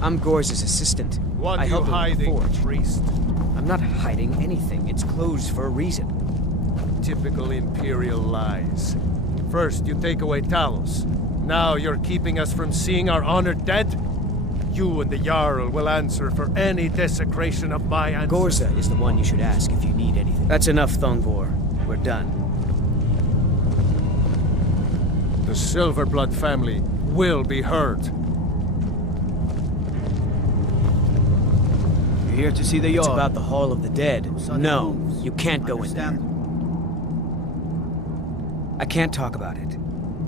I'm Gore's assistant. What I are you help him with the hiding, forge. priest? I'm not hiding anything. It's closed for a reason. Typical Imperial lies. First, you take away Talos. Now you're keeping us from seeing our honored dead? You and the Jarl will answer for any desecration of my ancestors. Gorza is the one you should ask if you need anything. That's enough, Thongvor. We're done. The Silverblood family will be heard. You're here to see the It's yard. about the Hall of the Dead. No, moves. you can't go in there. I can't talk about it.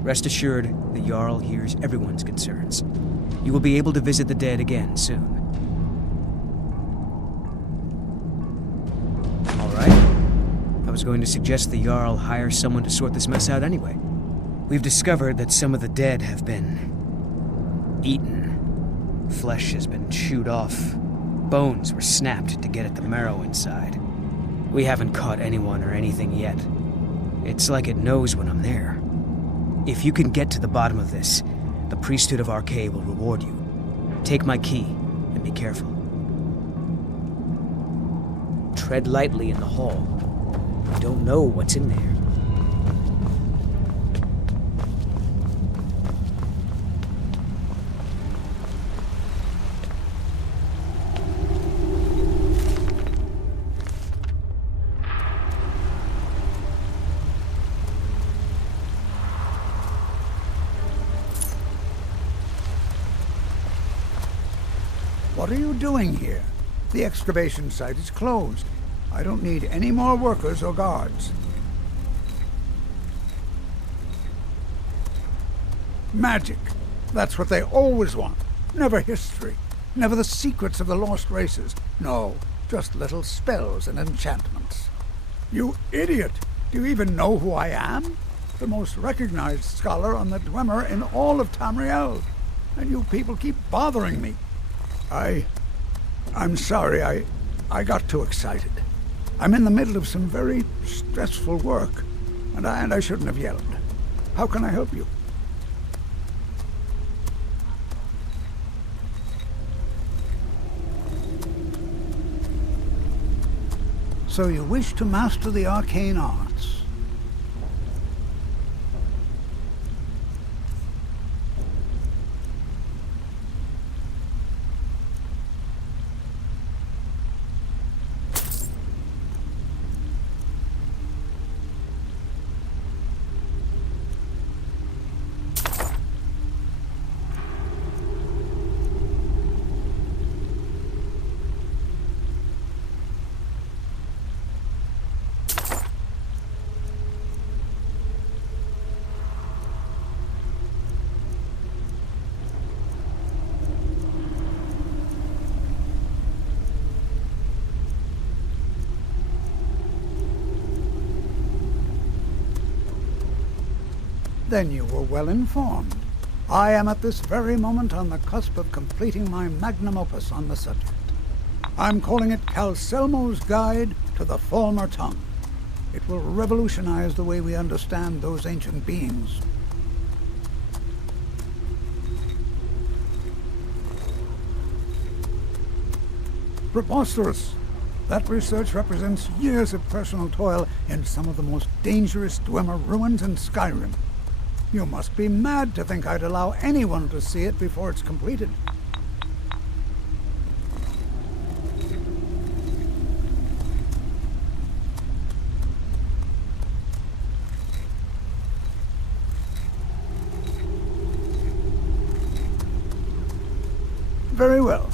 Rest assured, the Jarl hears everyone's concerns. You will be able to visit the dead again soon. All right. I was going to suggest the Jarl hire someone to sort this mess out anyway. We've discovered that some of the dead have been eaten. Flesh has been chewed off. Bones were snapped to get at the marrow inside. We haven't caught anyone or anything yet. It's like it knows when I'm there. If you can get to the bottom of this, the priesthood of Archay will reward you. Take my key, and be careful. Tread lightly in the hall. You don't know what's in there. What are you doing here? The excavation site is closed. I don't need any more workers or guards. Magic. That's what they always want. Never history. Never the secrets of the lost races. No, just little spells and enchantments. You idiot! Do you even know who I am? The most recognized scholar on the Dwemer in all of Tamriel. And you people keep bothering me. I'm sorry, I got too excited. I'm in the middle of some very stressful work, and I shouldn't have yelled. How can I help you? So you wish to master the arcane arts? Then you were well informed. I am at this very moment on the cusp of completing my magnum opus on the subject. I'm calling it Calcelmo's Guide to the Falmer Tongue. It will revolutionize the way we understand those ancient beings. Preposterous! That research represents years of personal toil in some of the most dangerous Dwemer ruins in Skyrim. You must be mad to think I'd allow anyone to see it before it's completed. Very well.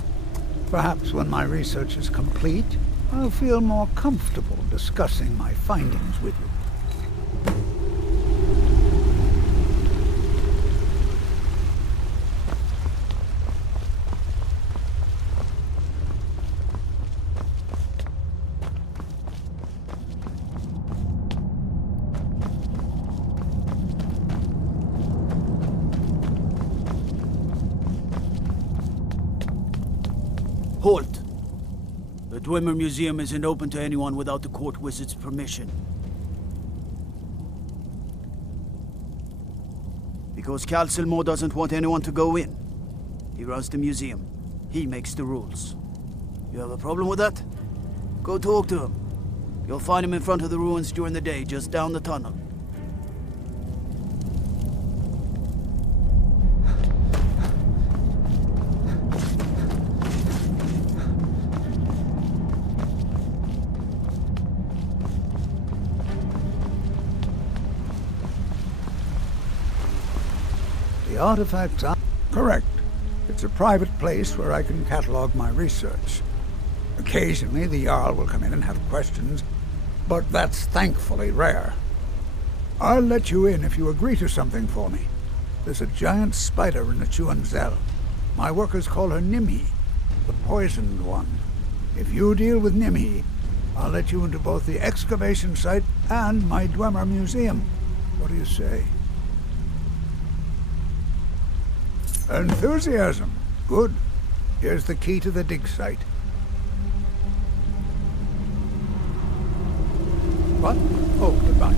Perhaps when my research is complete, I'll feel more comfortable discussing my findings with you. Halt! The Dwemer Museum isn't open to anyone without the court wizard's permission. Because Calcelmo doesn't want anyone to go in. He runs the museum. He makes the rules. You have a problem with that? Go talk to him. You'll find him in front of the ruins during the day, just down the tunnel. The artifacts are correct. It's a private place where I can catalog my research. Occasionally, the Jarl will come in and have questions, but that's thankfully rare. I'll let you in if you agree to something for me. There's a giant spider in the Chuanzel. My workers call her Nimhi, the poisoned one. If you deal with Nimhi, I'll let you into both the excavation site and my Dwemer Museum. What do you say? Enthusiasm. Good. Here's the key to the dig site. What? Oh, goodbye.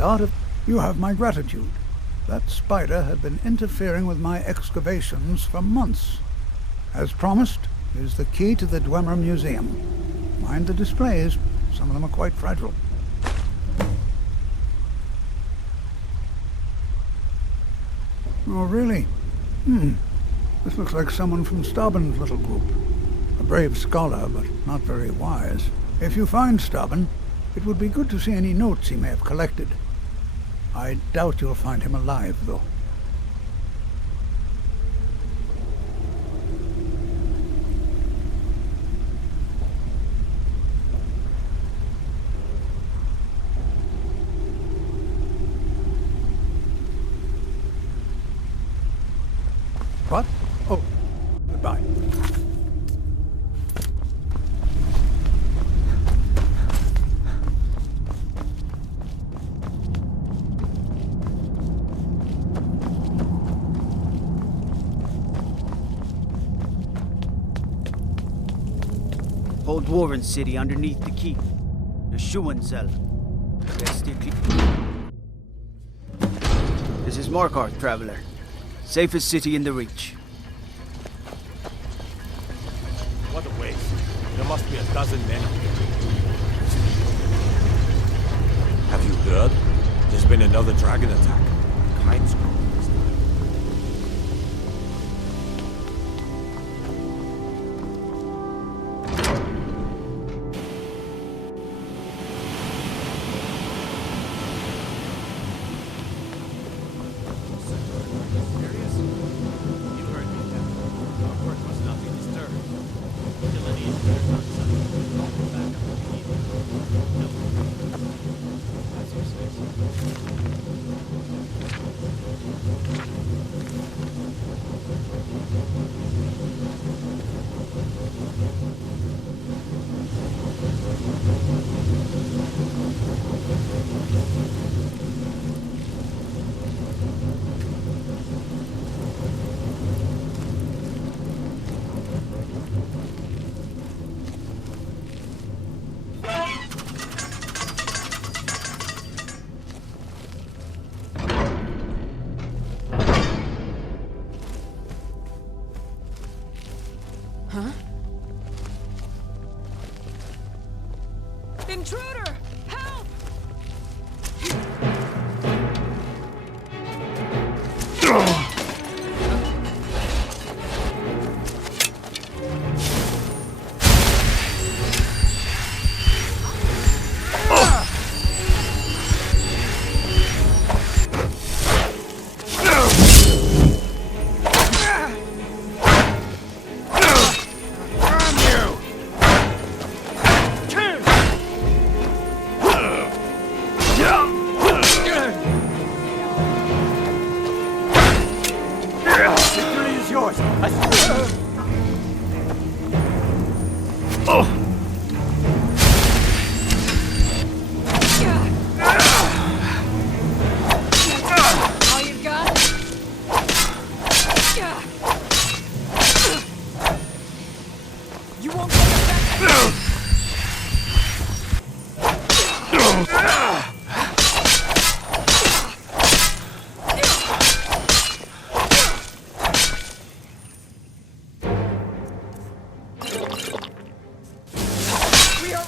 the art of... You have my gratitude. That spider had been interfering with my excavations for months. As promised, is the key to the Dwemer Museum. Mind the displays. Some of them are quite fragile. Oh, really? This looks like someone from Stauben's little group. A brave scholar, but not very wise. If you find Stauben, it would be good to see any notes he may have collected. I doubt you'll find him alive, though. What? Oh, goodbye. Whole dwarven city underneath the keep. The Schuenzell. This is Markarth, traveler. Safest city in the Reach. What a waste. There must be a dozen men here. Have you heard? There's been another dragon attack. Kind's gone this time. Intruder! Help! All you got? You won't get it back. We are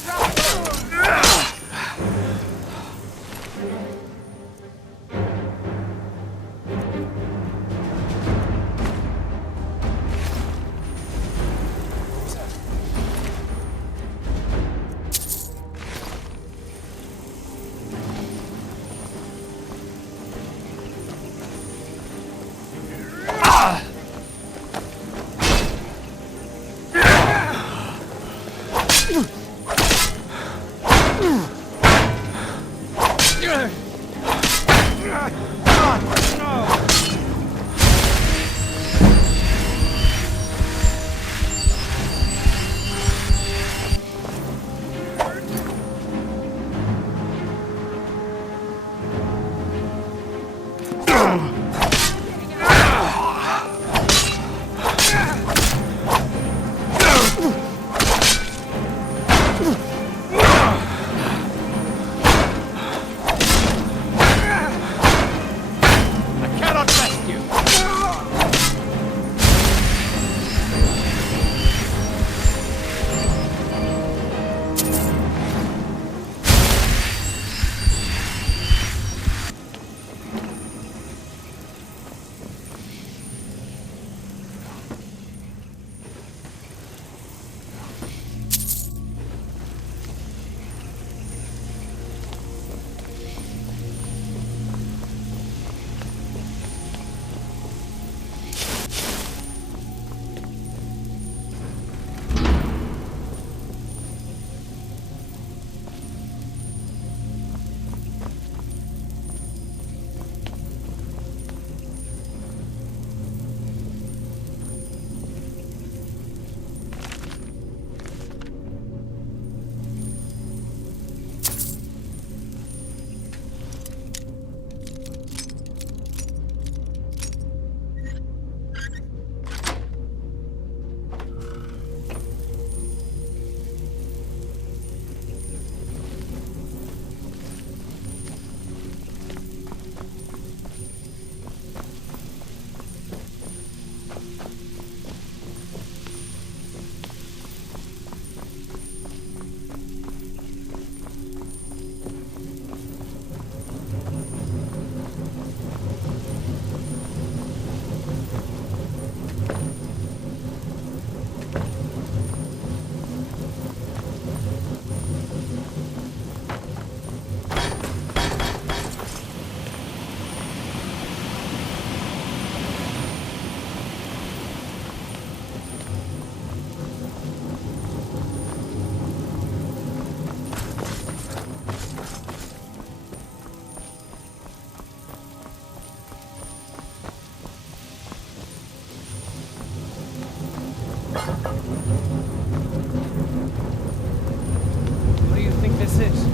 What's this?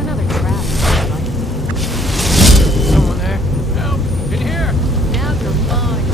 Another trap. Someone there? Help! In here! Now you're mine.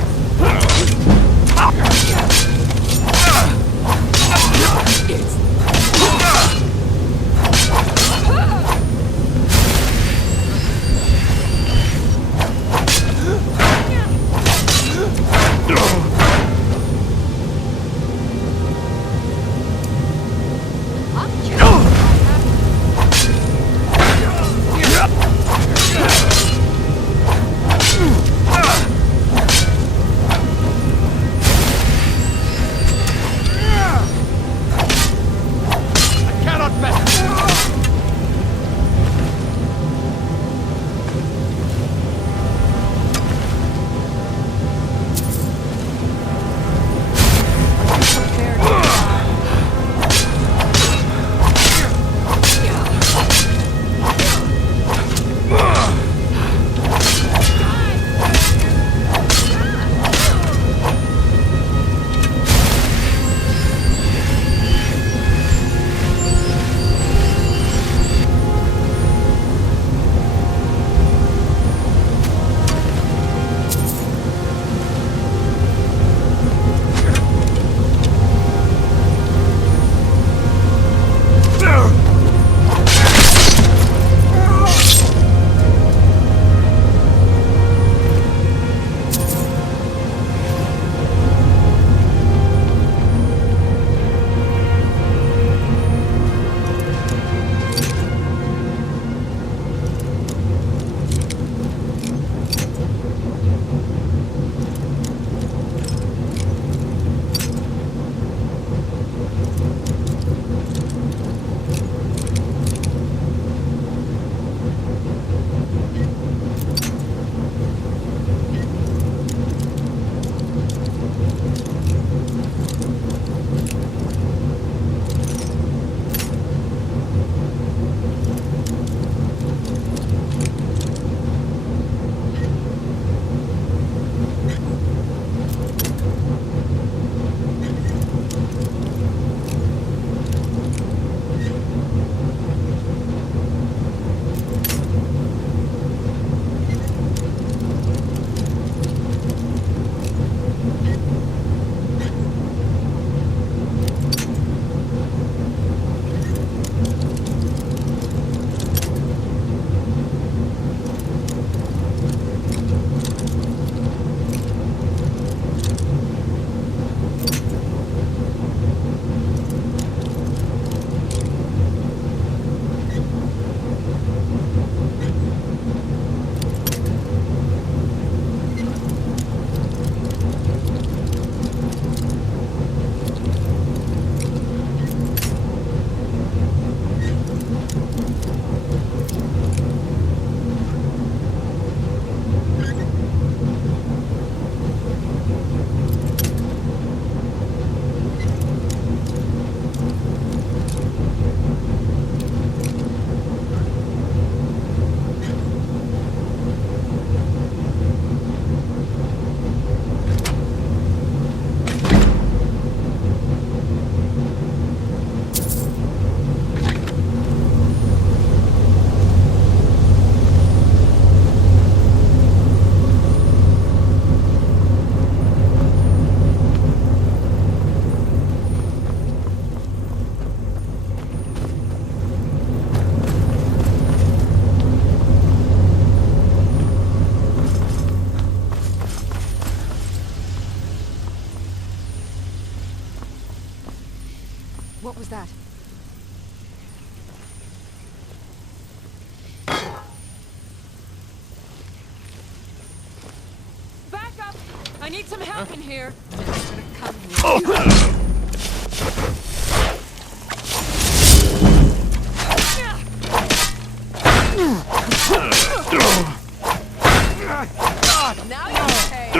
What was that? Back up! I need some help in here. Come here. Now you're okay.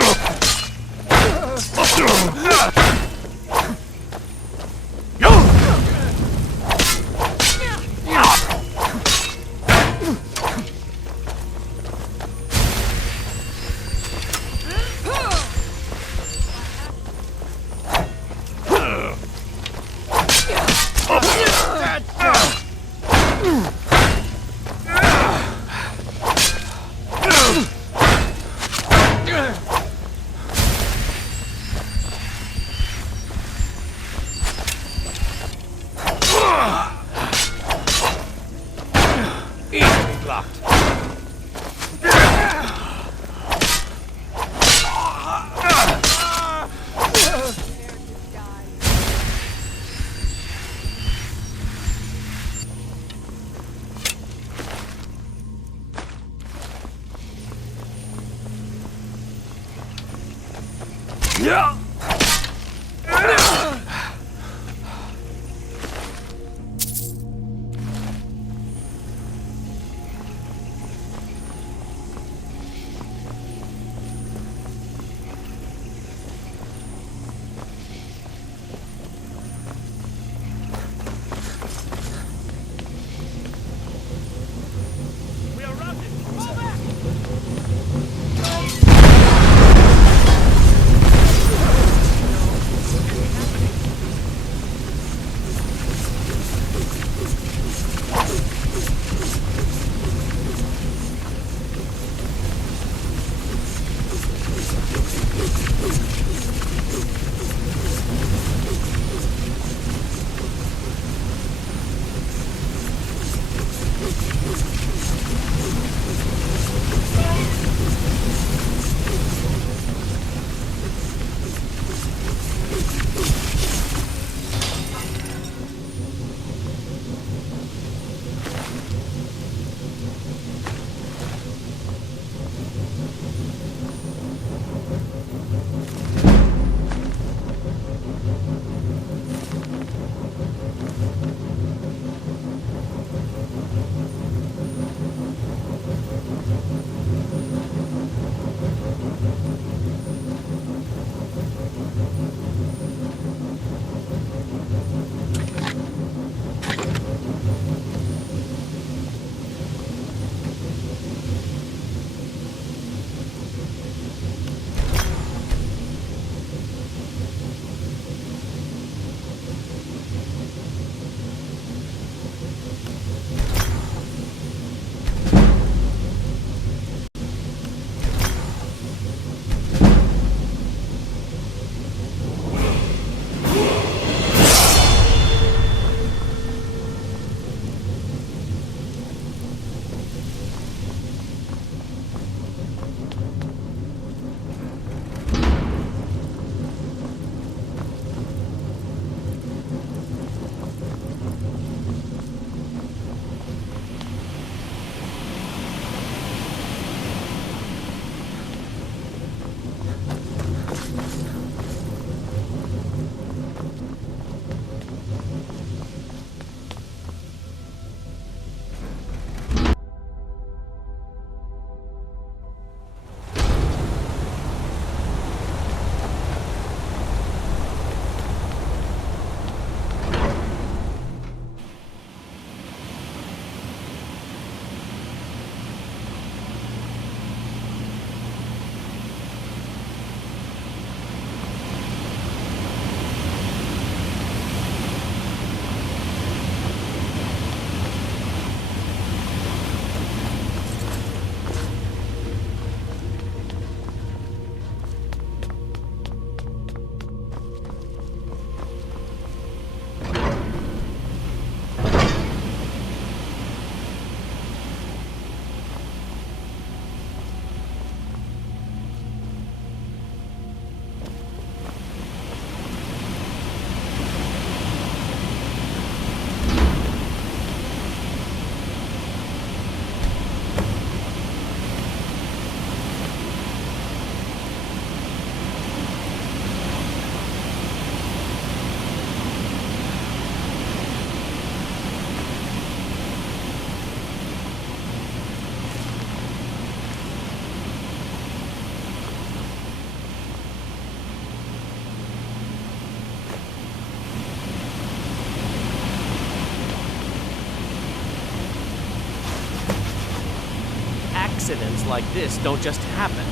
Accidents like this don't just happen.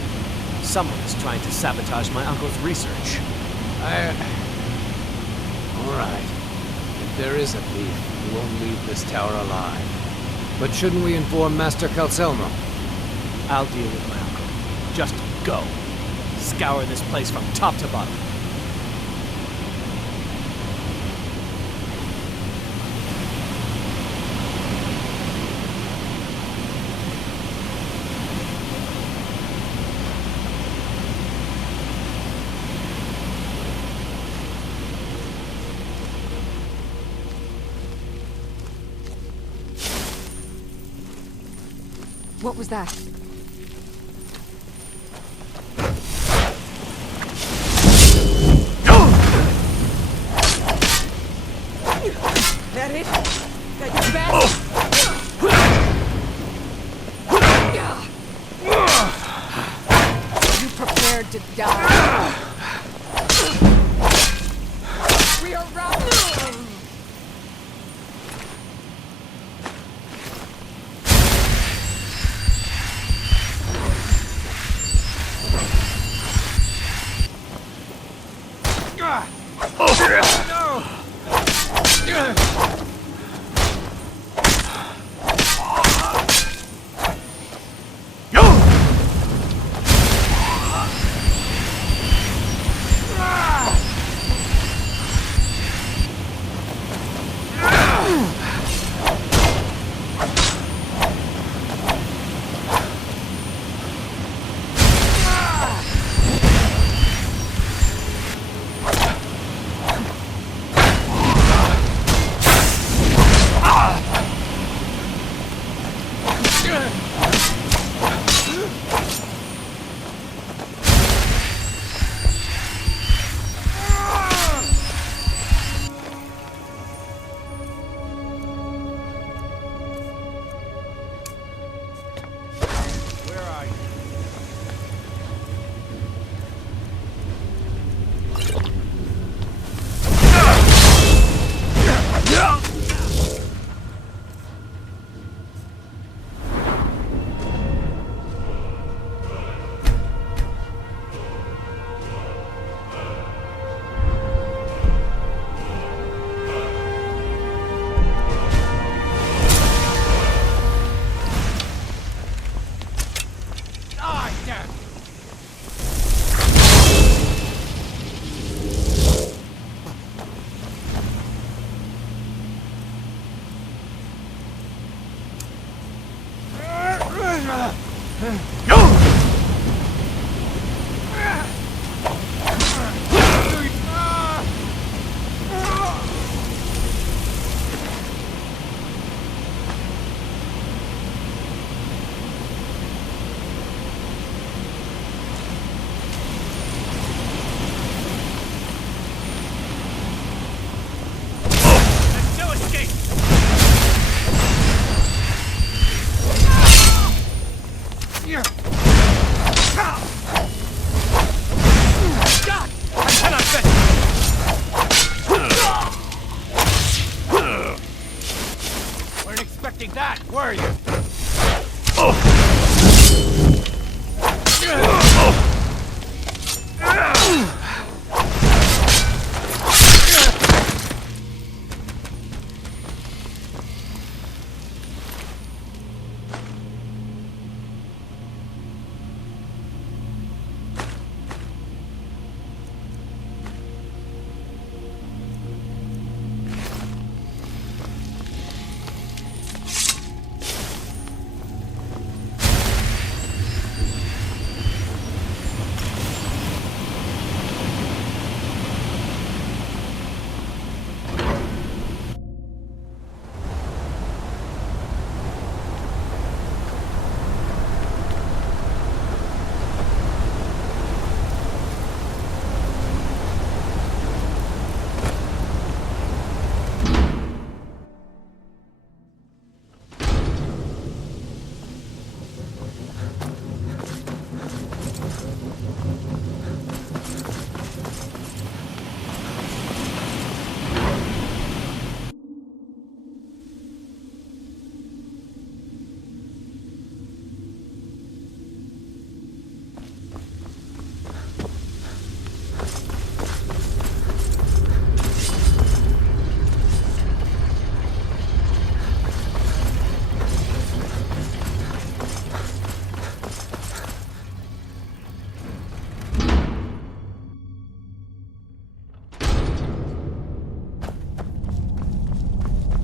Someone is trying to sabotage my uncle's research. Alright. If there is a thief, he won't leave this tower alive. But shouldn't we inform Master Calcelmo? I'll deal with my uncle. Just go. Scour this place from top to bottom. What was that? deserve to die. We are routed.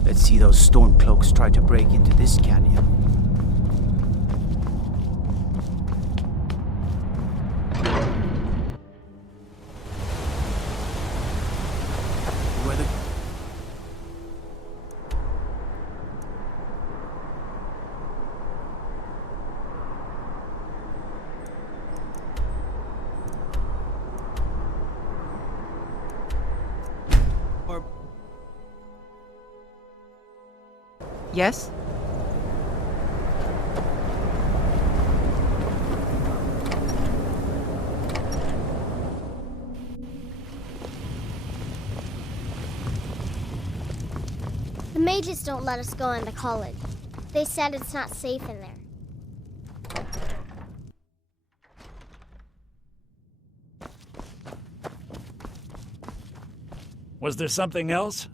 Let's see those stormcloaks try to break into this canyon. Where the... Yes? just don't let us go into college. They said it's not safe in there. Was there something else?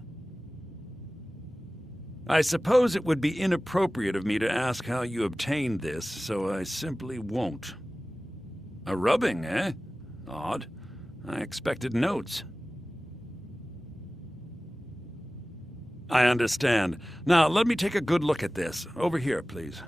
I suppose it would be inappropriate of me to ask how you obtained this, so I simply won't. A rubbing, eh? Odd. I expected notes. I understand. Now, let me take a good look at this. Over here, please.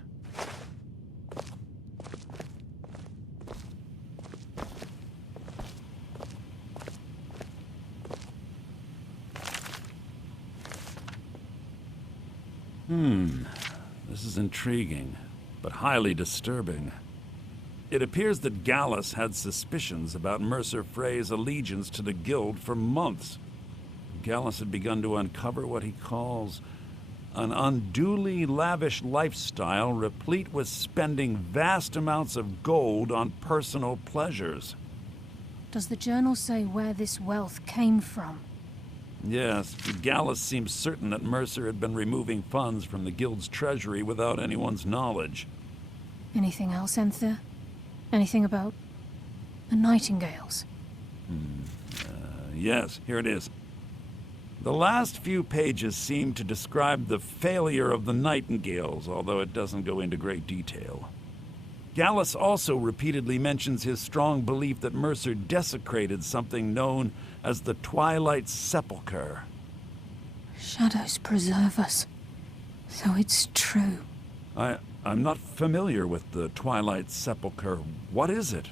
This is intriguing, but highly disturbing. It appears that Gallus had suspicions about Mercer Frey's allegiance to the Guild for months. Gallus had begun to uncover what he calls an unduly lavish lifestyle replete with spending vast amounts of gold on personal pleasures. Does the journal say where this wealth came from? Yes, Gallus seems certain that Mercer had been removing funds from the Guild's treasury without anyone's knowledge. Anything else, Enthir? Anything about the Nightingales? Yes, here it is. The last few pages seem to describe the failure of the Nightingales, although it doesn't go into great detail. Gallus also repeatedly mentions his strong belief that Mercer desecrated something known as the Twilight Sepulchre. Shadows preserve us. So it's true. I'm not familiar with the Twilight Sepulchre. What is it?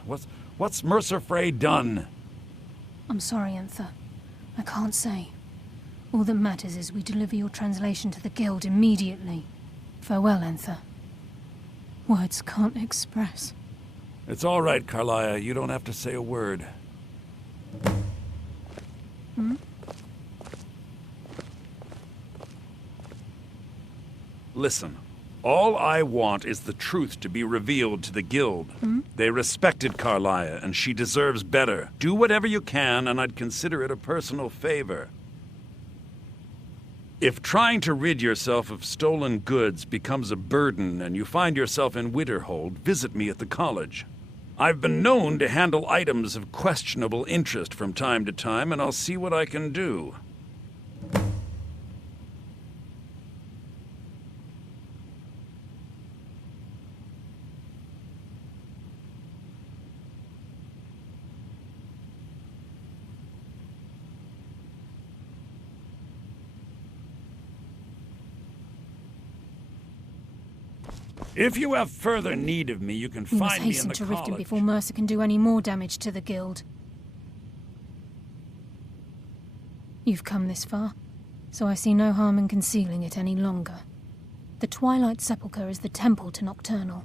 What's Mercer Frey done? I'm sorry, Enthir. I can't say. All that matters is we deliver your translation to the Guild immediately. Farewell, Enthir. Words can't express. It's all right, Carlia. You don't have to say a word. Listen, all I want is the truth to be revealed to the Guild. They respected Carlia, and she deserves better. Do whatever you can, and I'd consider it a personal favor. If trying to rid yourself of stolen goods becomes a burden and you find yourself in Winterhold, visit me at the college. I've been known to handle items of questionable interest from time to time, and I'll see what I can do. If you have further need of me, you can We must find me in hasten the to college. Riften before Mercer can do any more damage to the Guild. You've come this far, so I see no harm in concealing it any longer. The Twilight Sepulchre is the temple to Nocturnal.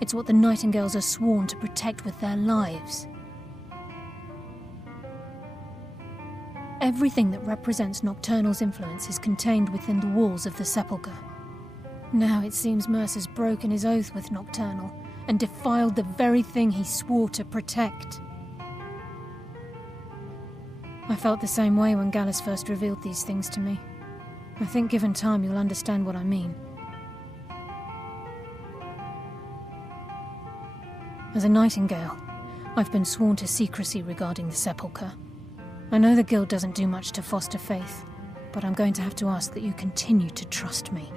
It's what the Nightingales are sworn to protect with their lives. Everything that represents Nocturnal's influence is contained within the walls of the Sepulchre. Now it seems Mercer's broken his oath with Nocturnal and defiled the very thing he swore to protect. I felt the same way when Gallus first revealed these things to me. I think given time you'll understand what I mean. As a Nightingale, I've been sworn to secrecy regarding the Sepulchre. I know the Guild doesn't do much to foster faith, but I'm going to have to ask that you continue to trust me.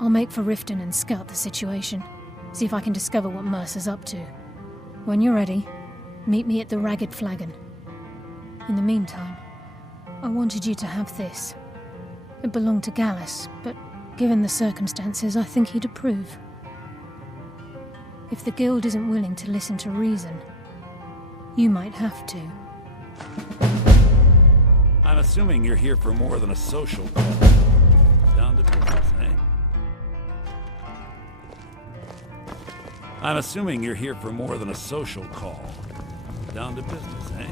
I'll make for Riften and scout the situation, see if I can discover what Mercer's up to. When you're ready, meet me at the Ragged Flagon. In the meantime, I wanted you to have this. It belonged to Gallus, but given the circumstances, I think he'd approve. If the Guild isn't willing to listen to reason, you might have to. I'm assuming you're here for more than a social call. Down to business, eh? I'm assuming you're here for more than a social call. Down to business, eh?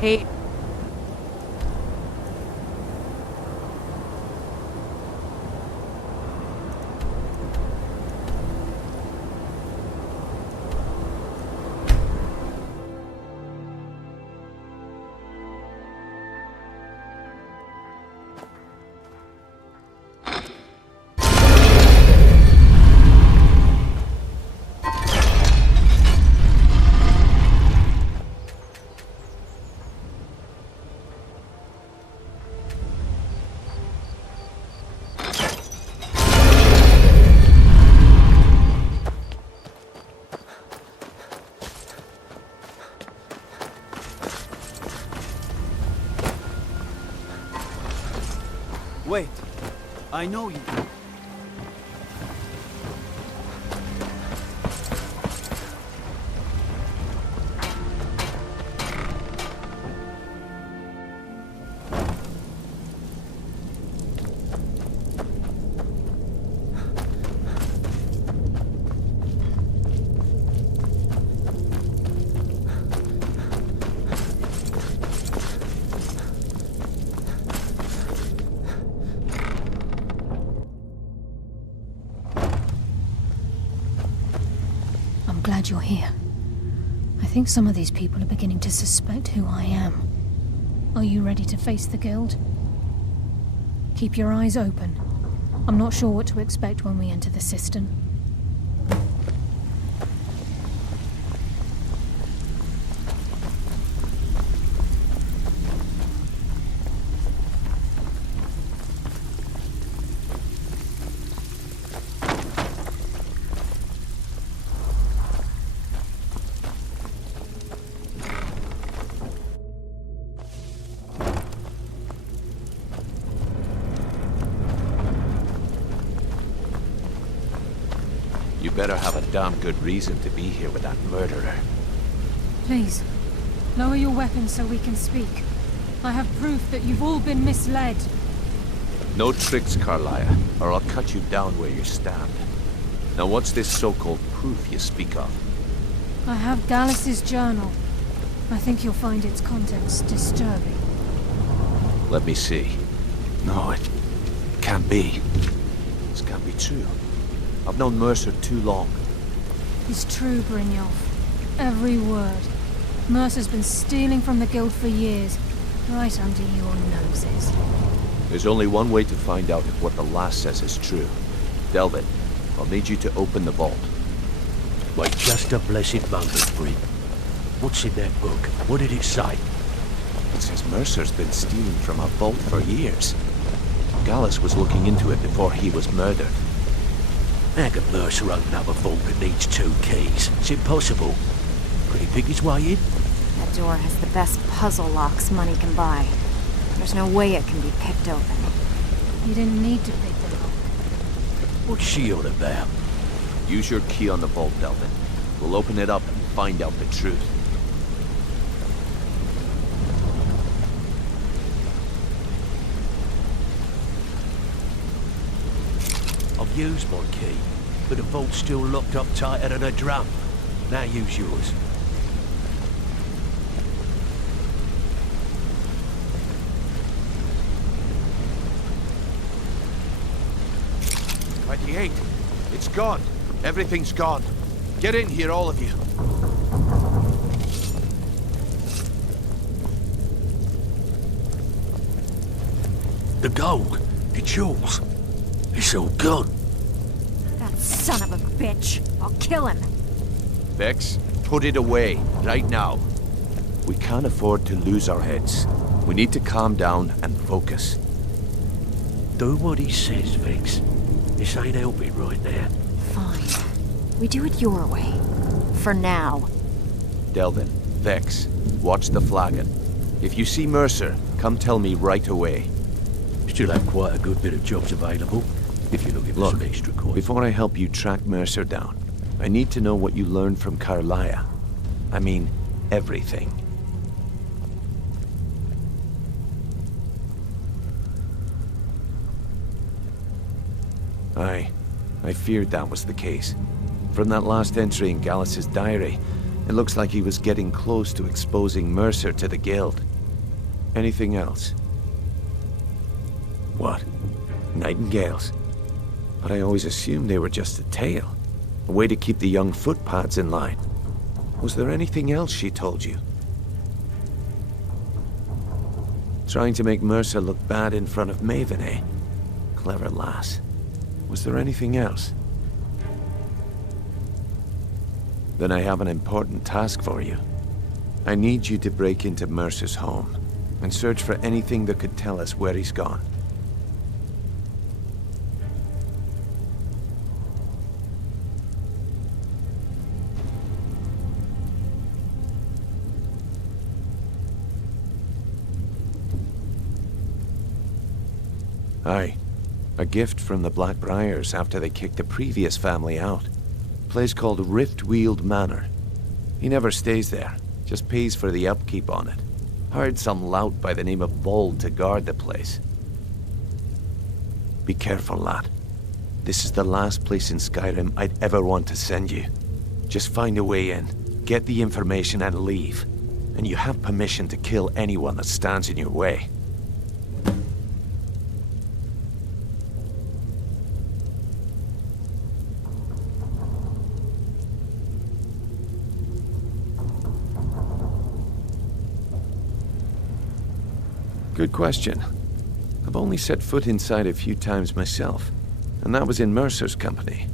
Hey. Wait. I know you. Glad you're here. I think some of these people are beginning to suspect who I am. Are you ready to face the Guild? Keep your eyes open. I'm not sure what to expect when we enter the cistern. You better have a damn good reason to be here with that murderer. Please, lower your weapons so we can speak. I have proof that you've all been misled. No tricks, Carlia, or I'll cut you down where you stand. Now what's this so-called proof you speak of? I have Gallus's journal. I think you'll find its contents disturbing. Let me see. No, it can't be. This can't be true. I've known Mercer too long. It's true, Brynjolf. Every word. Mercer's been stealing from the Guild for years, right under your noses. There's only one way to find out if what the lass says is true. Delvin, I'll need you to open the vault. Wait just a blessed moment, Bryn. What's in that book? What did it say? It says Mercer's been stealing from our vault for years. Gallus was looking into it before he was murdered. How can Mercer open up a vault that needs 2 keys? It's impossible. Could he pick his way in? That door has the best puzzle locks money can buy. There's no way it can be picked open. You didn't need to pick them up. What's she on about? Use your key on the vault, Delvin. We'll open it up and find out the truth. I've used my key, but the vault's still locked up tighter than a drum. Now use yours. It's gone. Everything's gone. Get in here, all of you. The gold. It's yours. It's all gone. That son of a bitch. I'll kill him. Vex, put it away, right now. We can't afford to lose our heads. We need to calm down and focus. Do what he says, Vex. This ain't helping right now. Fine. We do it your way. For now. Delvin, Vex, watch the flagon. If you see Mercer, come tell me right away. Still have quite a good bit of jobs available, if you're looking for some extra coin. Before I help you track Mercer down, I need to know what you learned from Carlia. I mean, everything. I feared that was the case. From that last entry in Gallus's diary, it looks like he was getting close to exposing Mercer to the Guild. Anything else? What? Nightingales? But I always assumed they were just a tale. A way to keep the young footpads in line. Was there anything else she told you? Trying to make Mercer look bad in front of Maven, eh? Clever lass. Was there anything else? Then I have an important task for you. I need you to break into Mercer's home and search for anything that could tell us where he's gone. Aye. A gift from the Blackbriars after they kicked the previous family out. Place called Riftweald Manor. He never stays there, just pays for the upkeep on it. Hired some lout by the name of Bold to guard the place. Be careful, lad. This is the last place in Skyrim I'd ever want to send you. Just find a way in, get the information and leave. And you have permission to kill anyone that stands in your way. Good question. I've only set foot inside a few times myself, and that was in Mercer's company.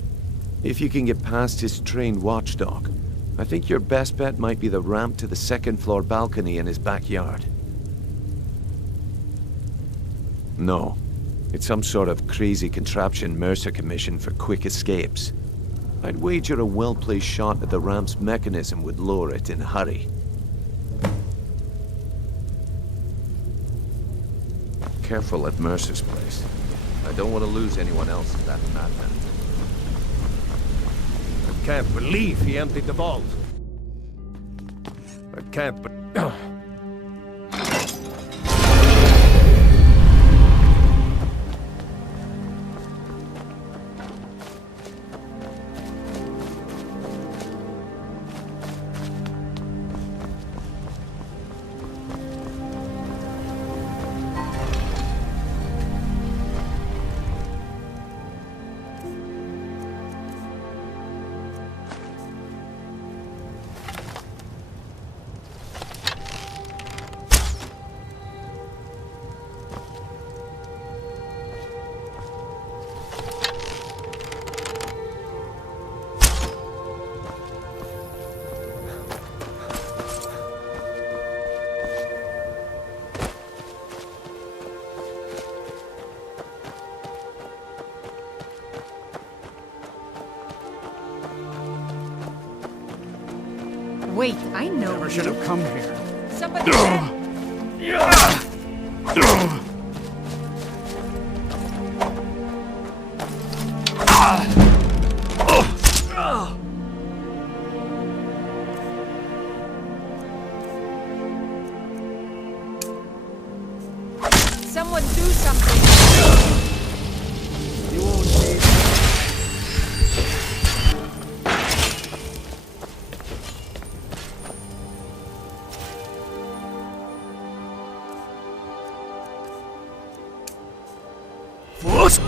If you can get past his trained watchdog, I think your best bet might be the ramp to the second-floor balcony in his backyard. No. It's some sort of crazy contraption Mercer commissioned for quick escapes. I'd wager a well-placed shot at the ramp's mechanism would lower it in a hurry. Careful at Mercer's place. I don't want to lose anyone else to that madman. I can't believe he emptied the vault. I can't but... Wait, I know. Never should have come here. Somebody. Someone do something. You won't see. What?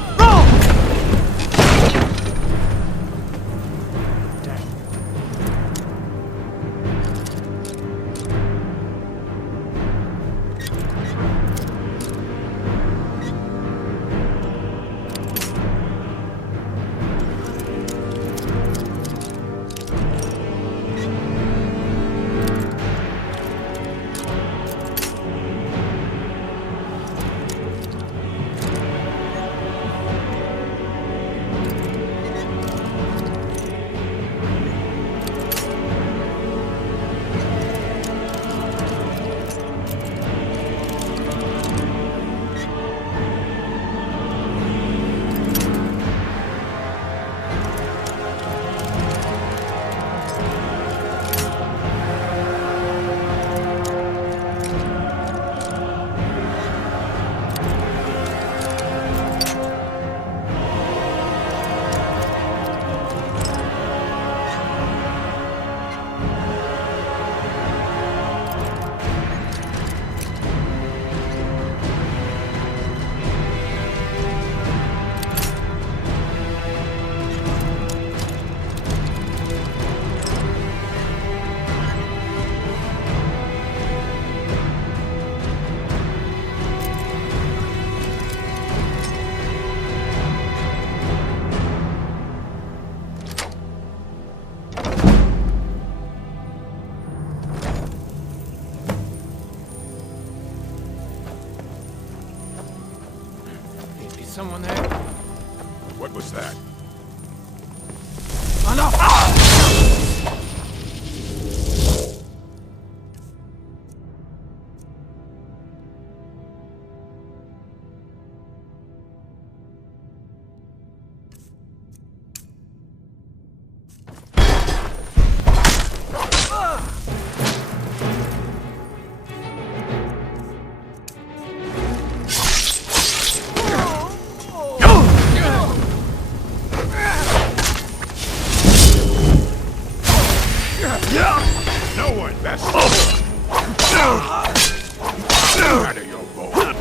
Someone there? What was that? Oh no! Out of your boat.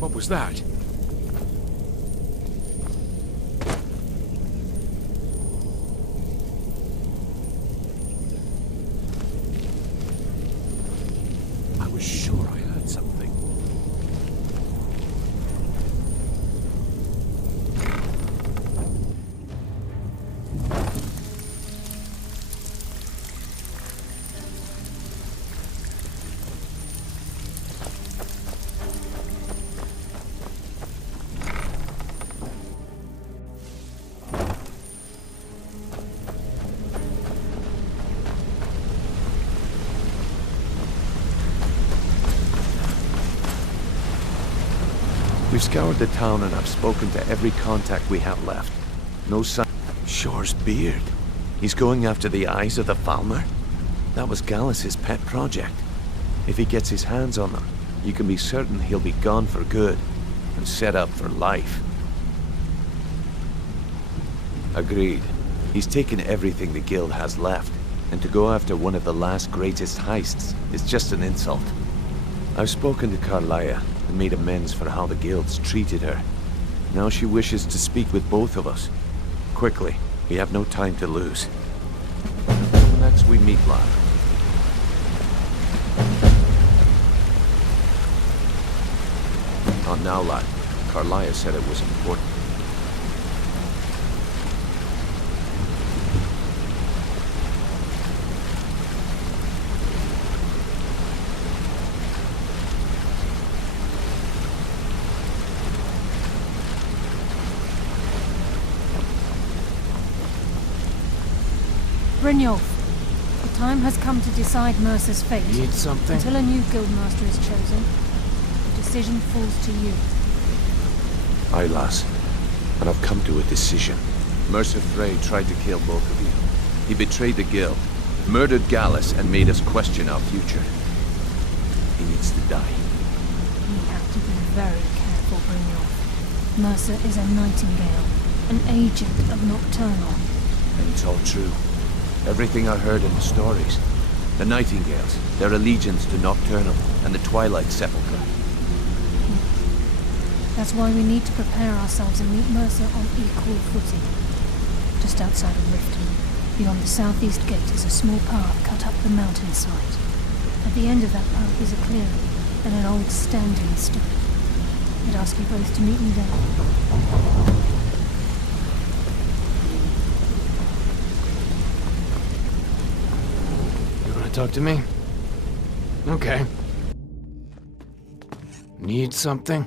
What was that? was sure I heard something. We've scoured the town and I've spoken to every contact we have left. No sign. Shore's beard. He's going after the eyes of the Falmer? That was Gallus's pet project. If he gets his hands on them, you can be certain he'll be gone for good and set up for life. Agreed. He's taken everything the guild has left, and to go after one of the last greatest heists is just an insult. I've spoken to Carlia and made amends for how the guilds treated her. Now she wishes to speak with both of us. Quickly, we have no time to lose. Next we meet, lad. Not now, lad. Carlia said it was important. Brynjolf, the time has come to decide Mercer's fate. Need something? Until a new guildmaster is chosen, the decision falls to you. Aye, lass. And I've come to a decision. Mercer Frey tried to kill both of you. He betrayed the guild, murdered Gallus, and made us question our future. He needs to die. You have to be very careful, Brynjolf. Mercer is a nightingale, an agent of Nocturnal. And it's all true. Everything I heard in the stories. The Nightingales, their allegiance to Nocturnal, and the Twilight Sepulchre. That's why we need to prepare ourselves and meet Mercer on equal footing. Just outside of Riften, beyond the southeast gate, is a small path cut up the mountainside. At the end of that path is a clearing and an old standing stone. I'd ask you both to meet me there. Talk to me? Okay. Need something?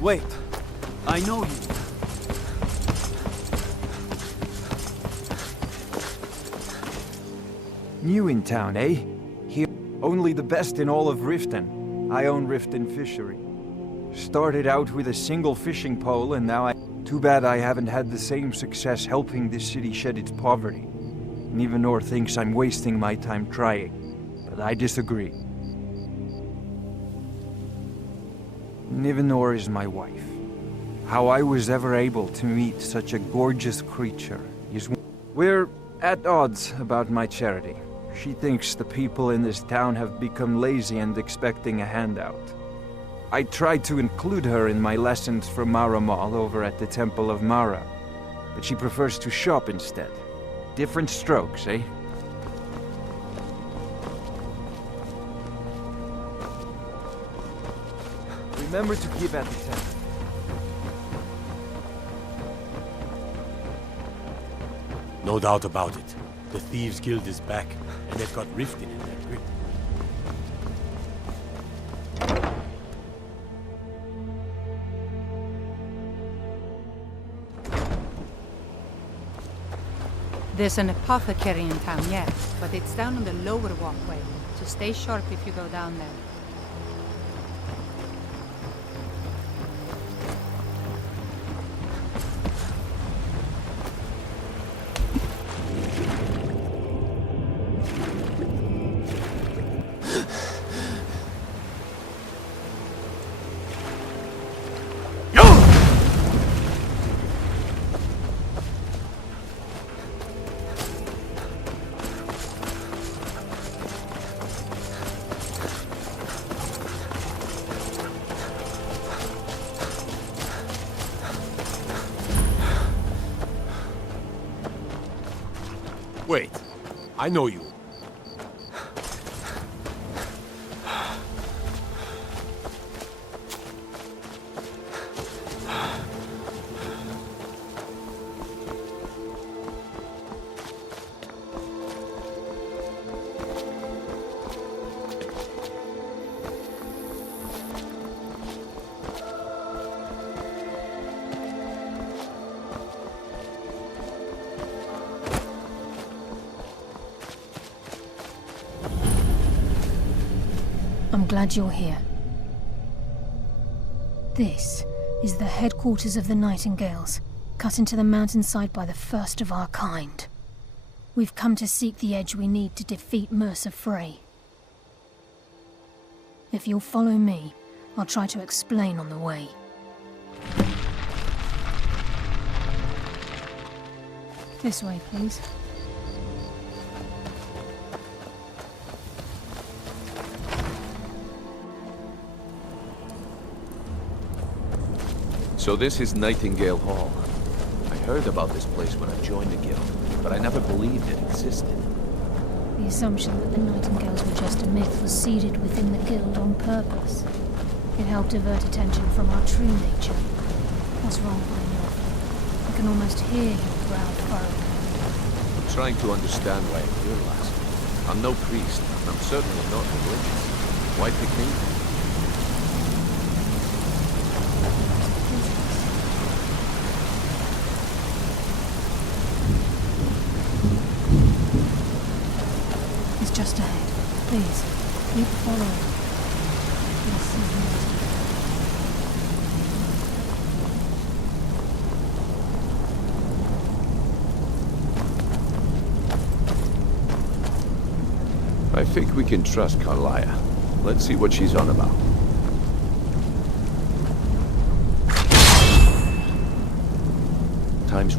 Wait. I know you. New in town, eh? Here, only the best in all of Riften. I own Riften Fishery. Started out with a single fishing pole and now Too bad I haven't had the same success helping this city shed its poverty. Nivenor thinks I'm wasting my time trying, but I disagree. Nivenor is my wife. How I was ever able to meet such a gorgeous creature is... We're at odds about my charity. She thinks the people in this town have become lazy and expecting a handout. I tried to include her in my lessons for Maramal over at the Temple of Mara, but she prefers to shop instead. Different strokes, eh? Remember to keep at the temple. No doubt about it. The Thieves Guild is back, and they've got Riften in their grip. There's an apothecary in town, yes, but it's down on the lower walkway, so stay sharp if you go down there. Wait, I know you. I'm glad you're here. This is the headquarters of the Nightingales, cut into the mountainside by the first of our kind. We've come to seek the edge we need to defeat Mercer Frey. If you'll follow me, I'll try to explain on the way. This way, please. So this is Nightingale Hall. I heard about this place when I joined the guild, but I never believed it existed. The assumption that the Nightingales were just a myth was seeded within the guild on purpose. It helped divert attention from our true nature. What's wrong, Brynjolf? I can almost hear your brow furrowing. I'm trying to understand why I'm here, lass. I'm no priest, and I'm certainly not religious. Why pick me? Just ahead. Please, keep following. You'll see I think we can trust Carlia. Let's see what she's on about. Time's...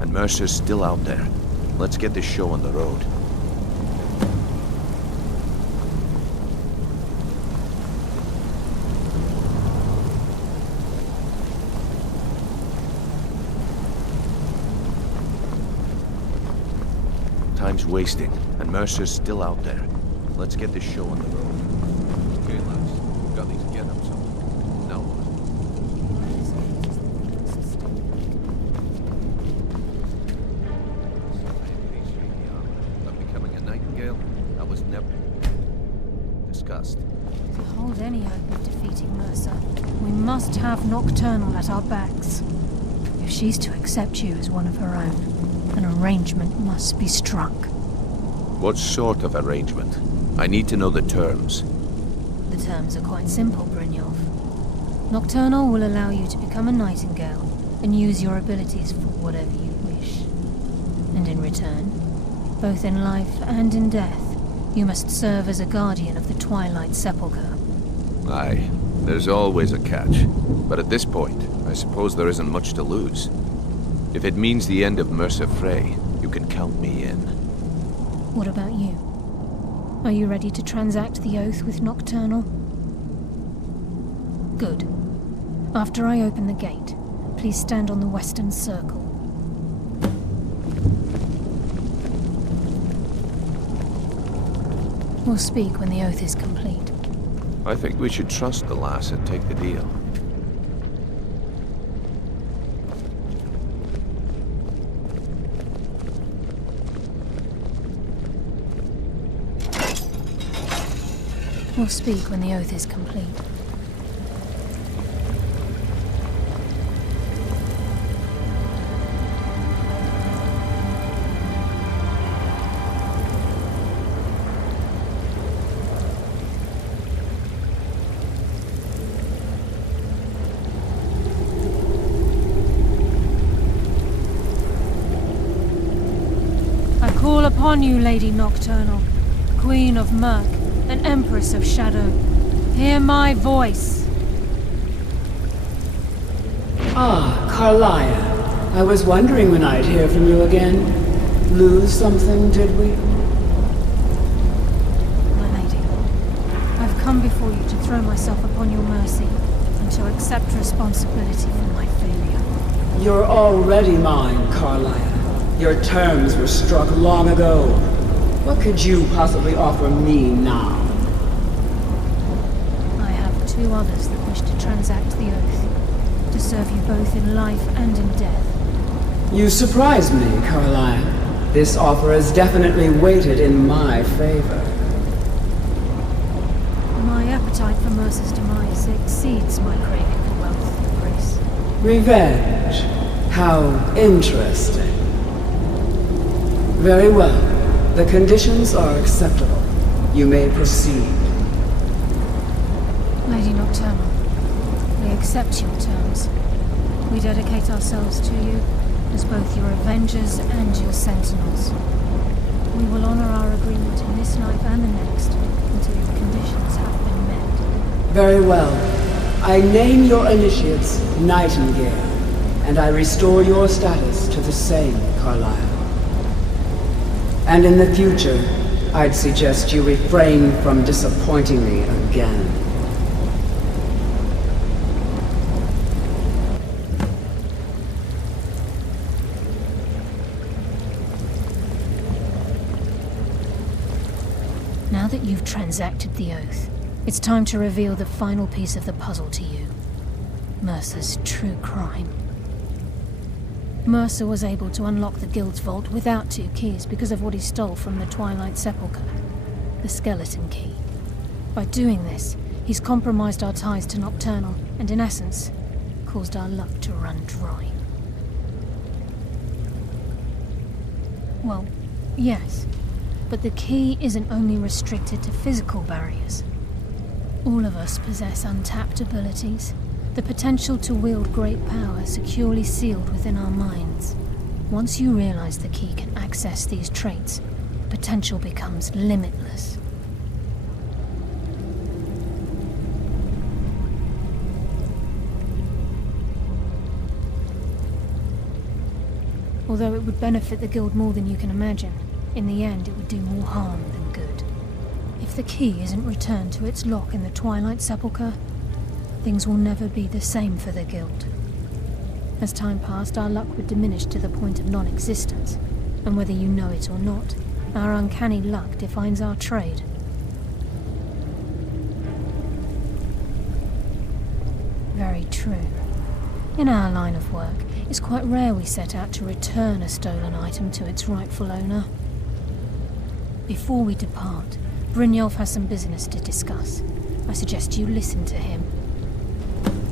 and Mercer's still out there. Let's get this show on the road. Time's wasting, and Mercer's still out there. Let's get this show on the road. Okay, lads, we've got these get-ups on. Now what? That was never discussed. To hold any hope of defeating Mercer, we must have Nocturnal at our backs. If she's to accept you as one of her own, an arrangement must be struck. What sort of arrangement? I need to know the terms. The terms are quite simple, Brynjolf. Nocturnal will allow you to become a Nightingale and use your abilities for whatever you wish. And in return, both in life and in death, you must serve as a guardian of the Twilight Sepulchre. Aye, there's always a catch. But at this point, I suppose there isn't much to lose. If it means the end of Mercer Frey, you can count me in. What about you? Are you ready to transact the oath with Nocturnal? Good. After I open the gate, please stand on the western circle. We'll speak when the oath is complete. I think we should trust the lass and take the deal. We'll speak when the oath is complete. I call upon you, Lady Nocturnal, Queen of Murk, and Empress of Shadow. Hear my voice. Ah, Carlia. I was wondering when I'd hear from you again. lose something, did we? My lady, I've come before you to throw myself upon your mercy and to accept responsibility for my failure. You're already mine, Carlisle. Your terms were struck long ago. What could you possibly offer me now? I have two others that wish to transact the oath, to serve you both in life and in death. You surprise me, Carlisle. This offer is definitely weighted in my favor. My appetite for Mercer's demise exceeds my craving for wealth and grace. Revenge. How interesting. Very well. The conditions are acceptable. You may proceed. Lady Nocturnal, we accept your terms. We dedicate ourselves to you as both your avengers and your sentinels. We will honor our agreement in this life and the next until your conditions have been met. Very well. I name your initiates Nightingale, and I restore your status to the same, Carlisle. And in the future, I'd suggest you refrain from disappointing me again. Now that you've transacted the oath, it's time to reveal the final piece of the puzzle to you. Mercer's true crime. Mercer was able to unlock the Guild's vault without 2 keys because of what he stole from the Twilight Sepulchre, the skeleton key. By doing this, he's compromised our ties to Nocturnal and, in essence, caused our luck to run dry. Well, yes, but the key isn't only restricted to physical barriers. All of us possess untapped abilities, the potential to wield great power securely sealed within our minds. Once you realize the key can access these traits, potential becomes limitless. Although it would benefit the Guild more than you can imagine, in the end it would do more harm than good. If the key isn't returned to its lock in the Twilight Sepulchre, things will never be the same for the Guild. As time passed, our luck would diminish to the point of non-existence, and whether you know it or not, our uncanny luck defines our trade. Very true. In our line of work, it's quite rare we set out to return a stolen item to its rightful owner. Before we depart, Brynjolf has some business to discuss. I suggest you listen to him.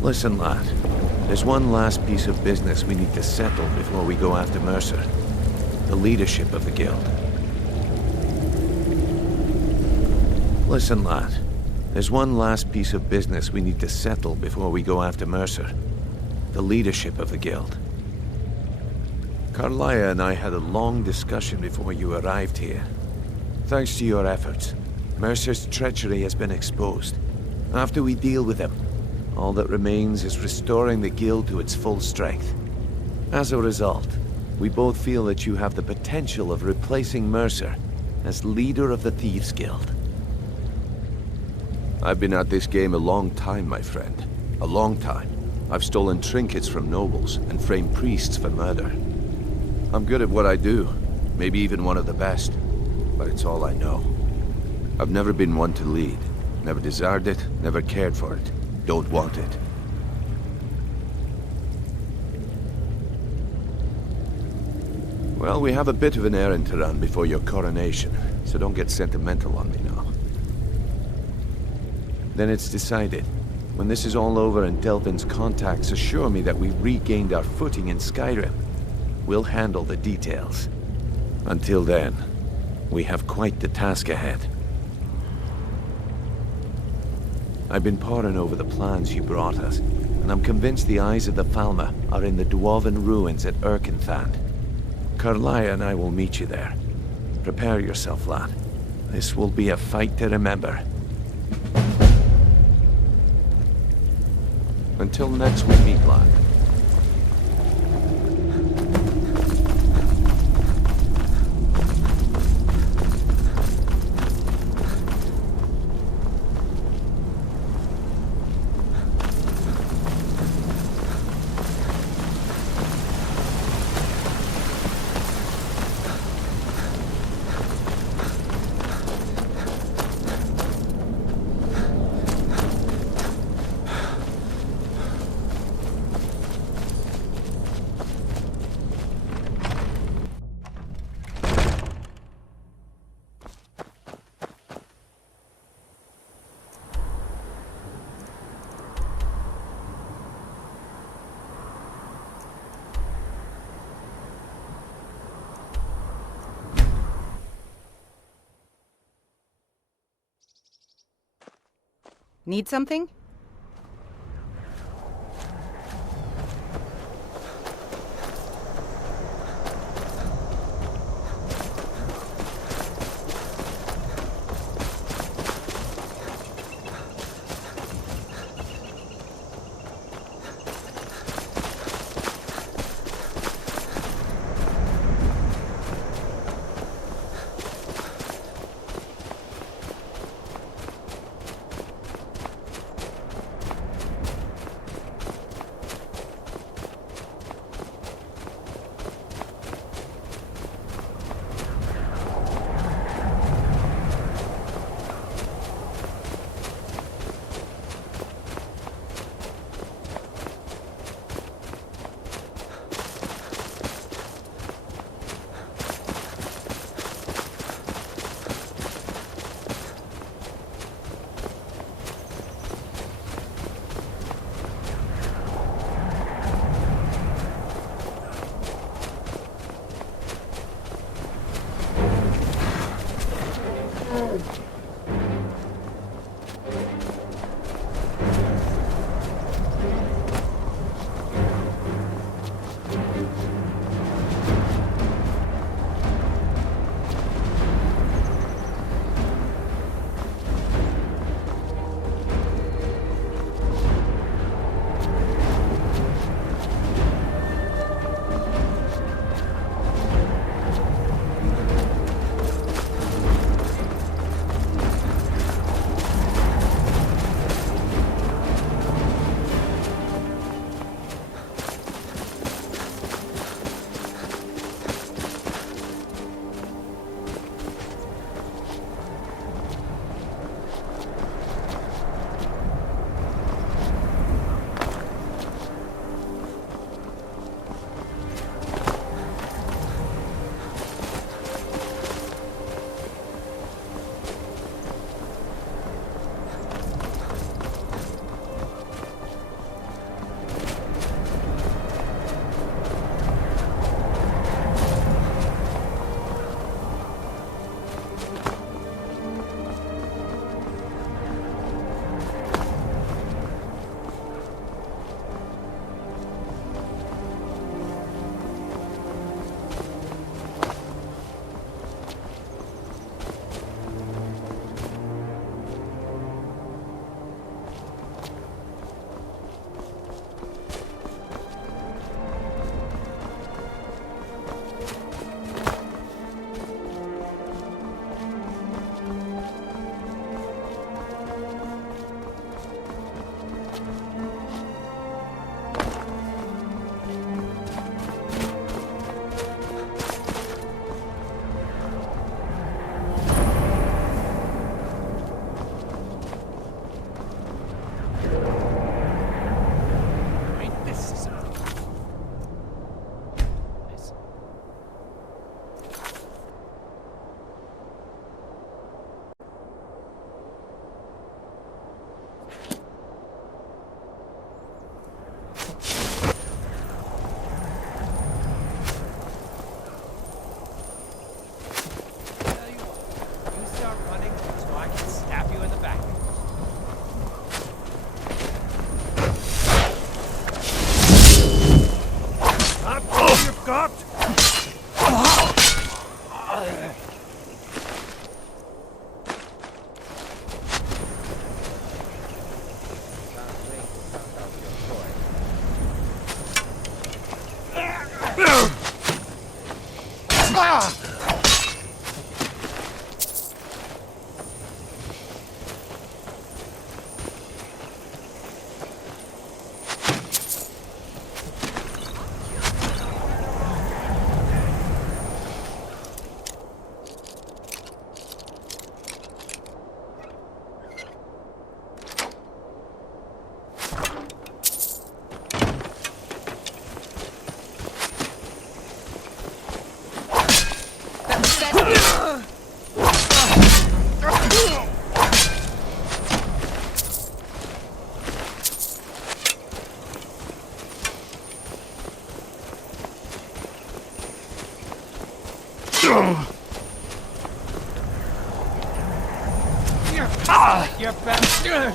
Listen, lad. There's one last piece of business we need to settle before we go after Mercer. The leadership of the Guild. Listen, lad. There's one last piece of business we need to settle before we go after Mercer. The leadership of the Guild. Carlisle and I had a long discussion before you arrived here. Thanks to your efforts, Mercer's treachery has been exposed. After we deal with him, all that remains is restoring the Guild to its full strength. As a result, we both feel that you have the potential of replacing Mercer as leader of the Thieves Guild. I've been at this game a long time, my friend. A long time. I've stolen trinkets from nobles and framed priests for murder. I'm good at what I do, maybe even one of the best, but it's all I know. I've never been one to lead. Never desired it, never cared for it. Don't want it. Well, we have a bit of an errand to run before your coronation, so don't get sentimental on me now. Then it's decided. When this is all over and Delvin's contacts assure me that we've regained our footing in Skyrim, we'll handle the details. Until then, we have quite the task ahead. I've been poring over the plans you brought us, and I'm convinced the eyes of the Falmer are in the Dwarven ruins at Erkenthand. Carlisle and I will meet you there. Prepare yourself, lad. This will be a fight to remember. Until next we meet, lad. Need something? You're bastard!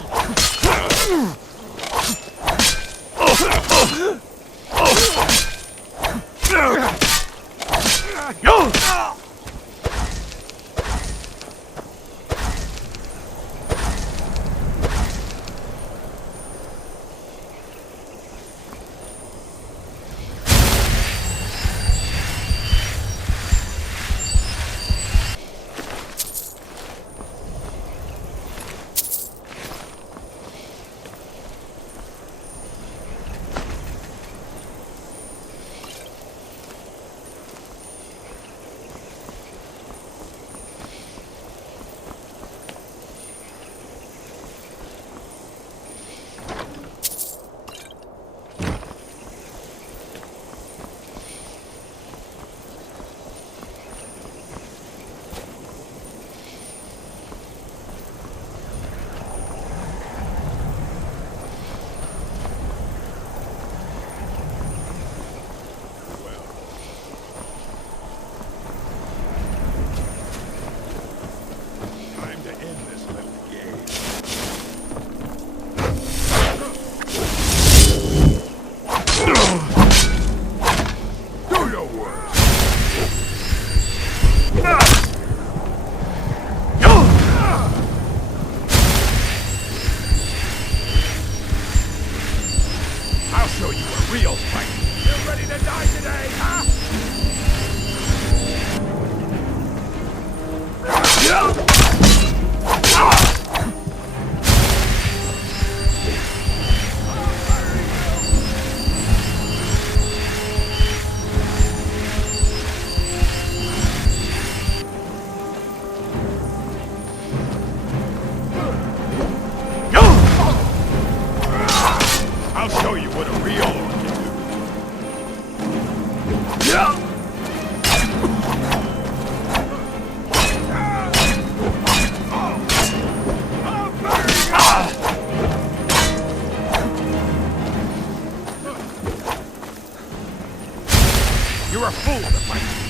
You're a fool to fight me.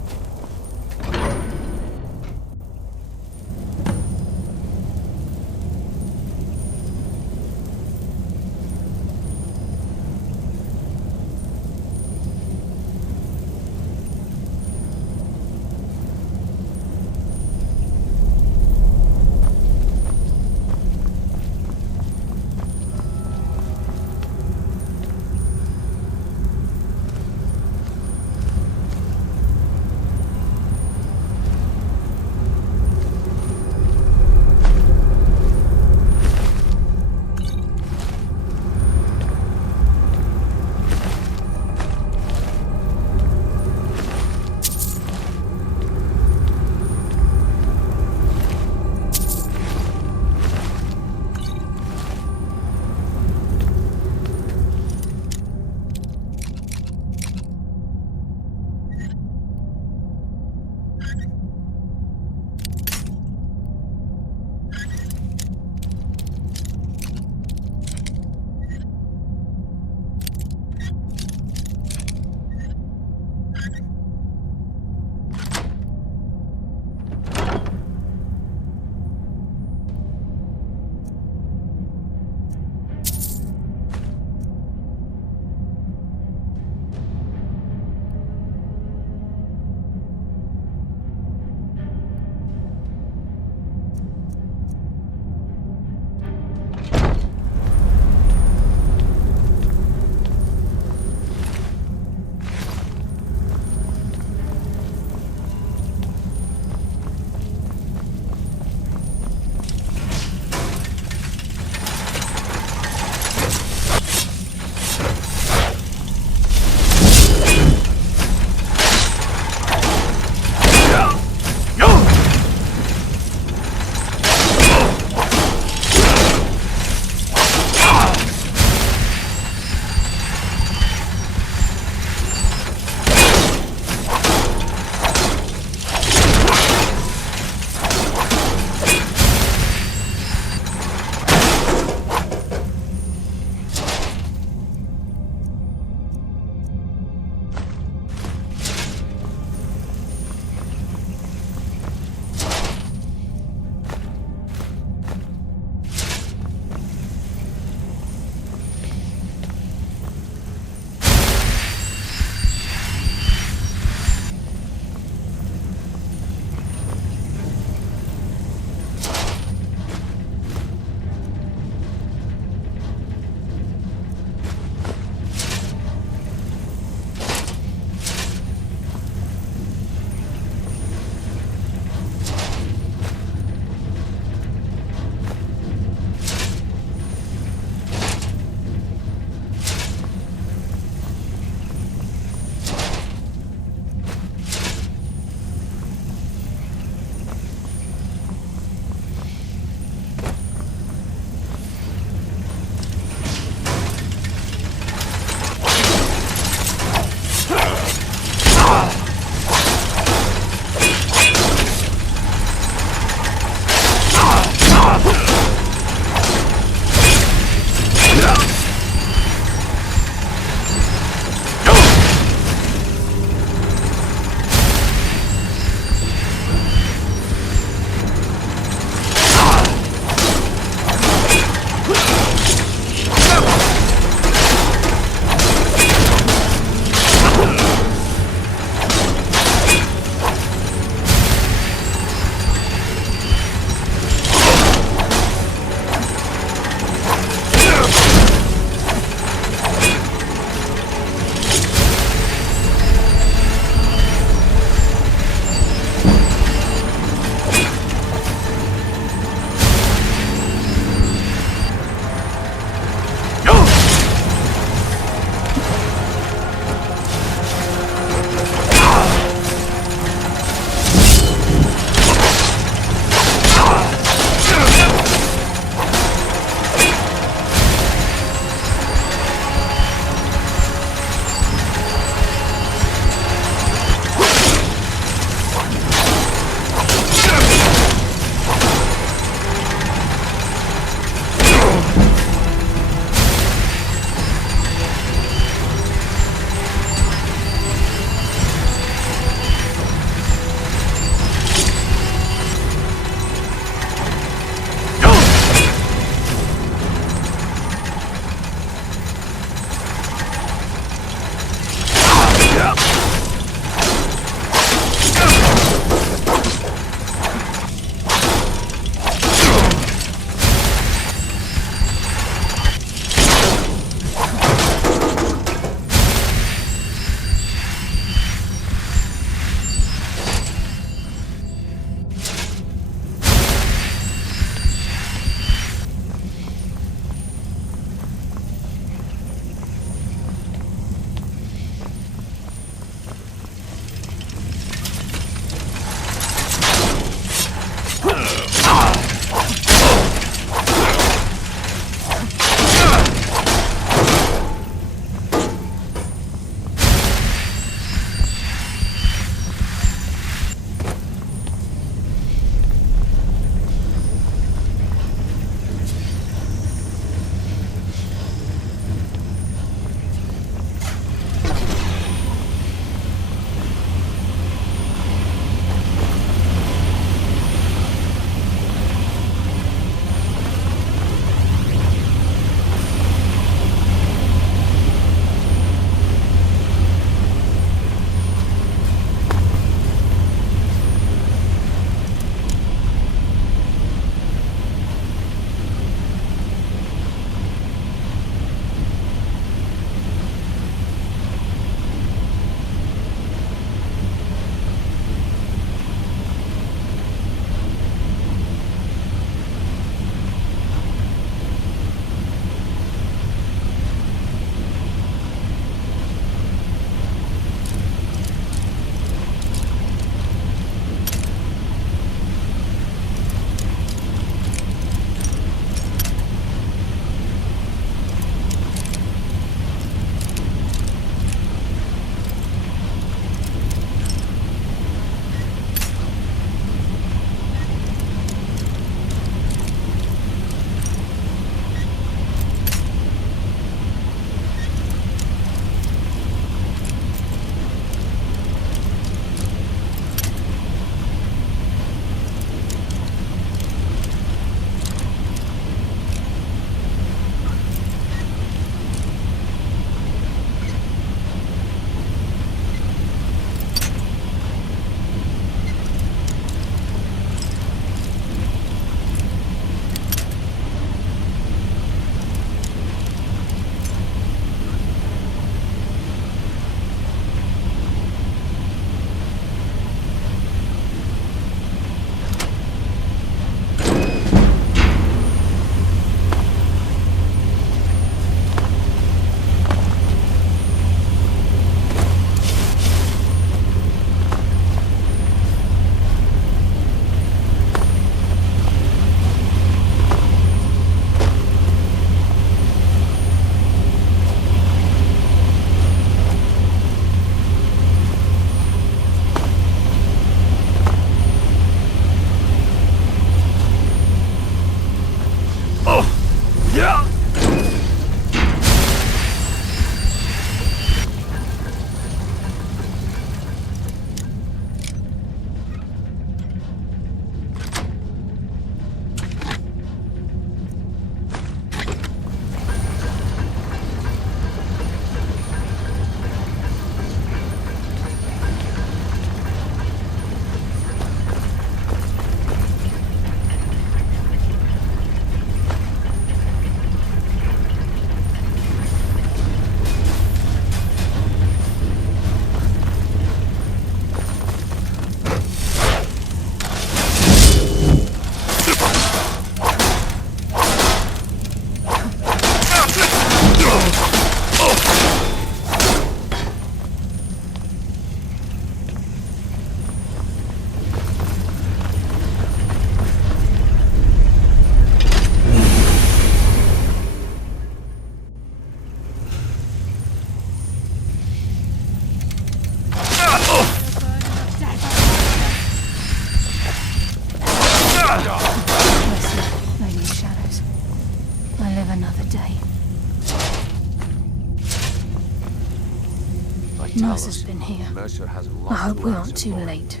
Mercer's been here. Mercer has a lot I hope to we answer aren't too for. late.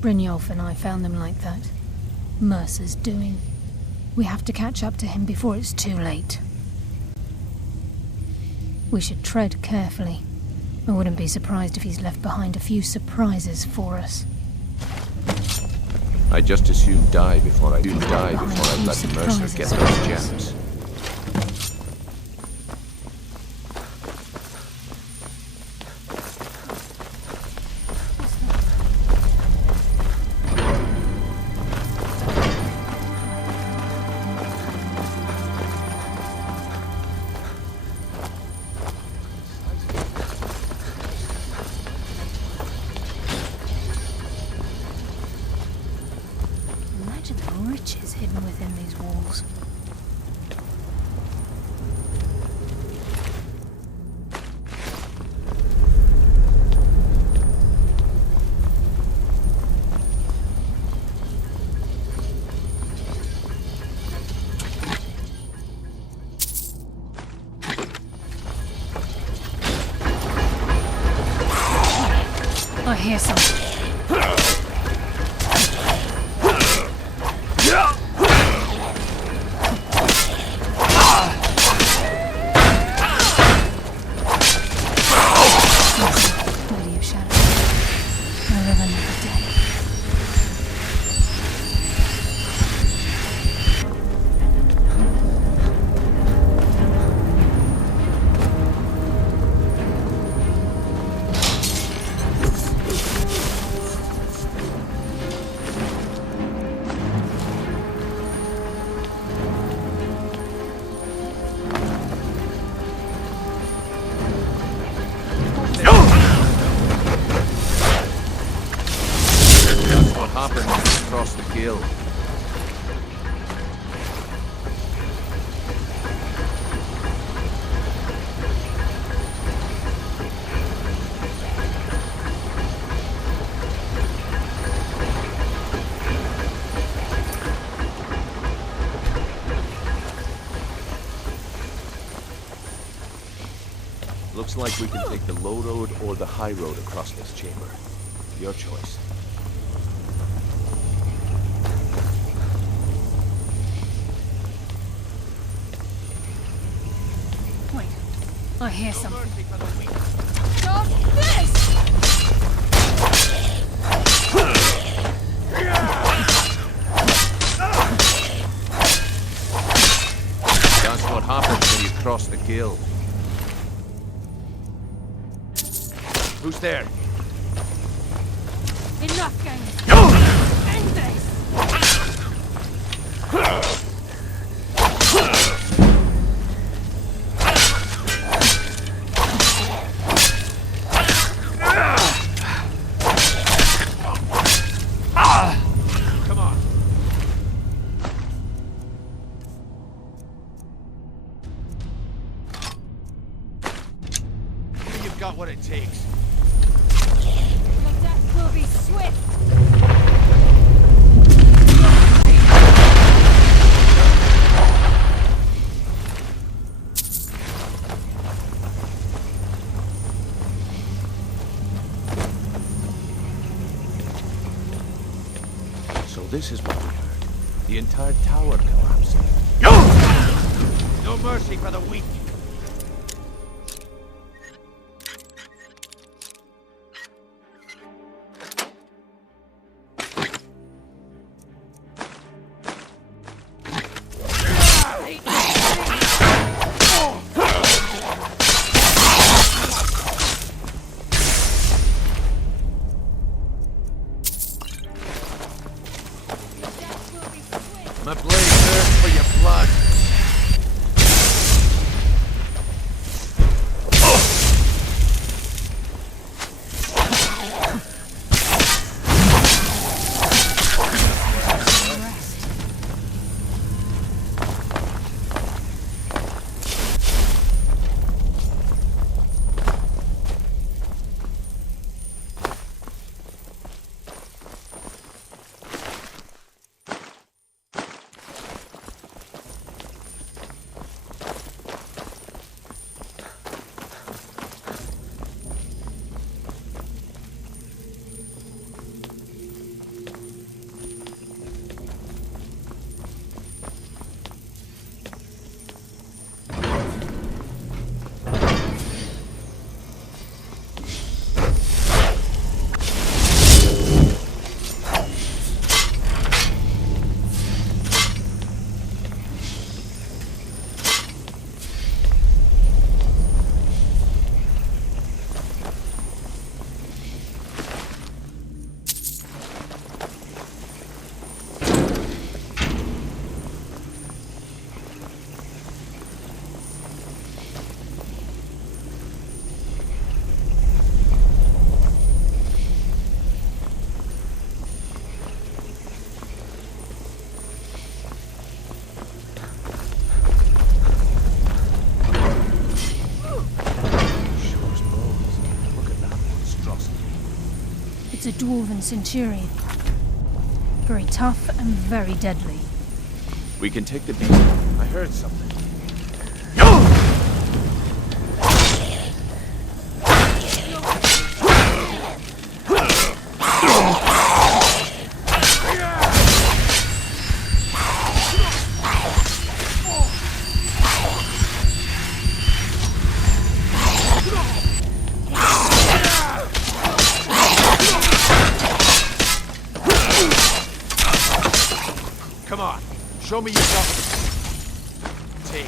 Brynjolf and I found them like that. Mercer's doing. We have to catch up to him before it's too late. We should tread carefully. I wouldn't be surprised if he's left behind a few surprises for us. I just as soon die before I let Mercer get those gems. Imagine the riches hidden within these walls. I hear something. Lady of Shadow. I live another day. That's what happens when you cross the gill. Looks like we can take the low road or the high road across this chamber. Your choice. Wait. I hear something. Stop this! That's what happens when you cross the gill. Who's there? Enough games! End this! Come on. You've got what it takes. Your death will be swift! So this is what we heard. The entire tower collapsing. No mercy for the weak. My blade thirsts for your blood. It's a dwarven centurion. Very tough and very deadly. We can take the beast. I heard something. Come on, show me yourself. Take.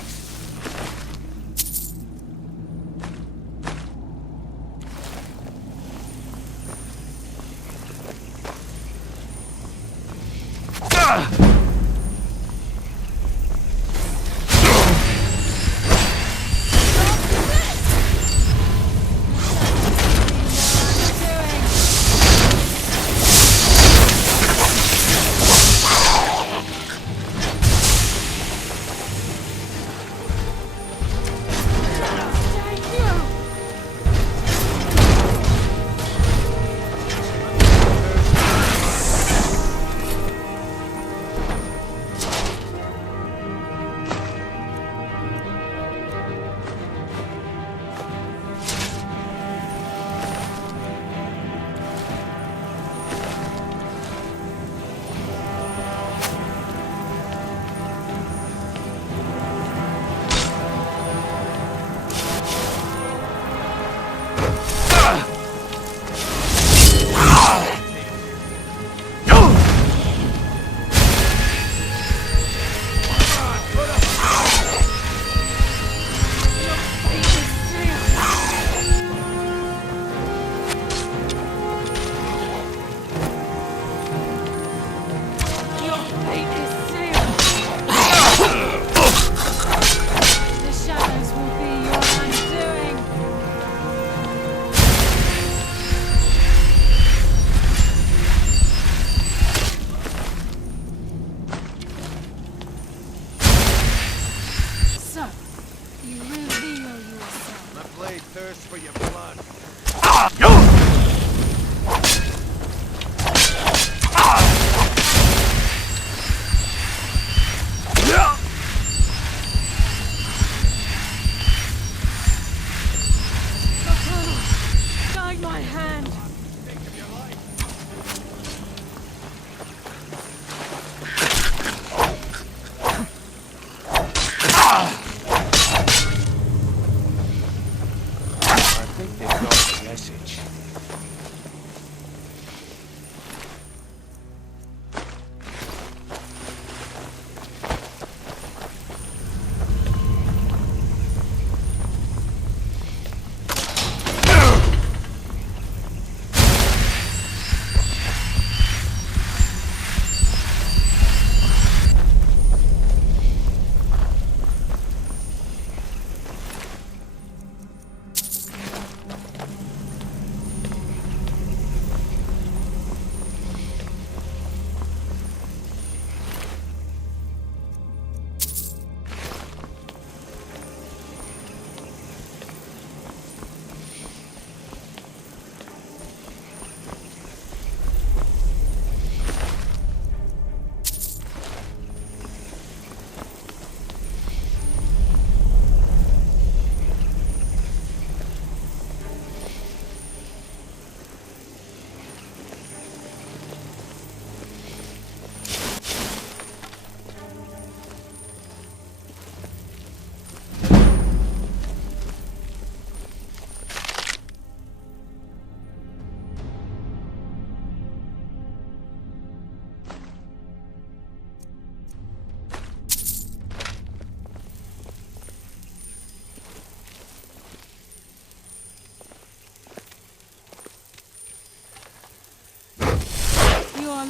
Thirst for your blood. Guide my hand.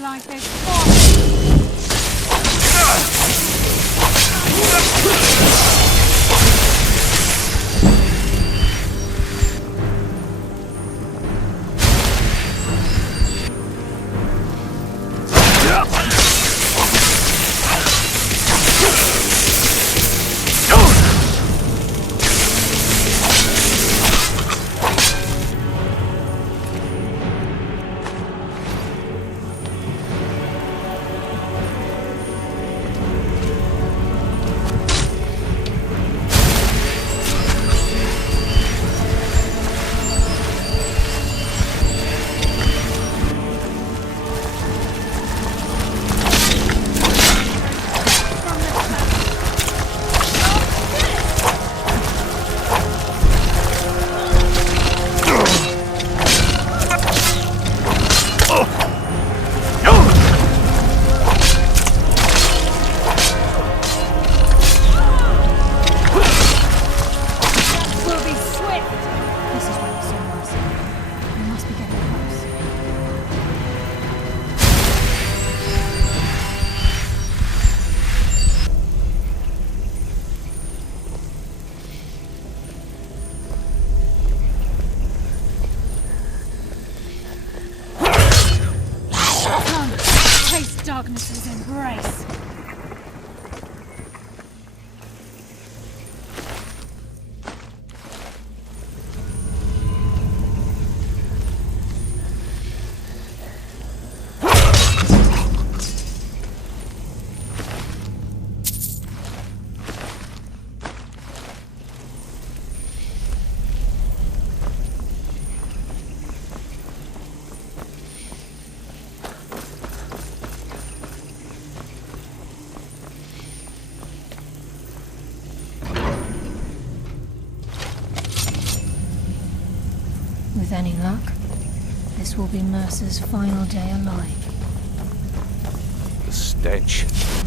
Like this. darkness's embrace. With any luck, this will be Mercer's final day alive. The stench.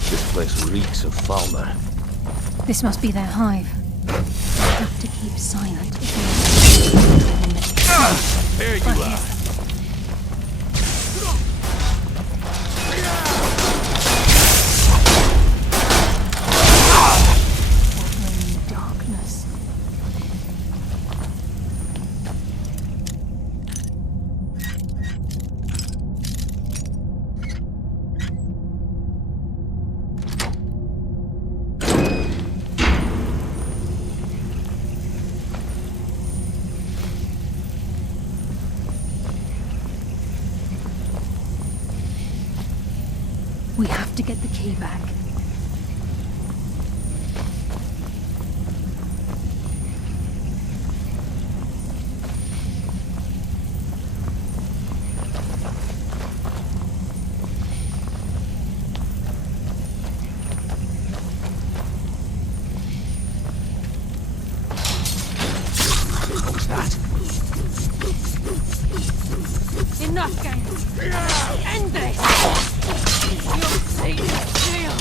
This place reeks of Falmer. This must be their hive. I have to keep silent if There you are. darkness. We have to get the key back. What was that? Enough games! End this! You'll see this deal!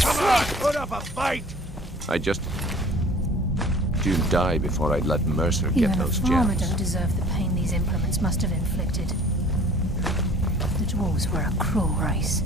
Come on, put up a fight! You'd die before I'd let Mercer get Even those a farmer gems. don't deserve the pain these implements must have inflicted. The dwarves were a cruel race.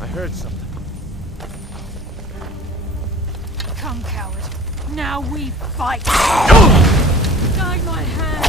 I heard something. Come, coward. Now we fight! Guide my hand!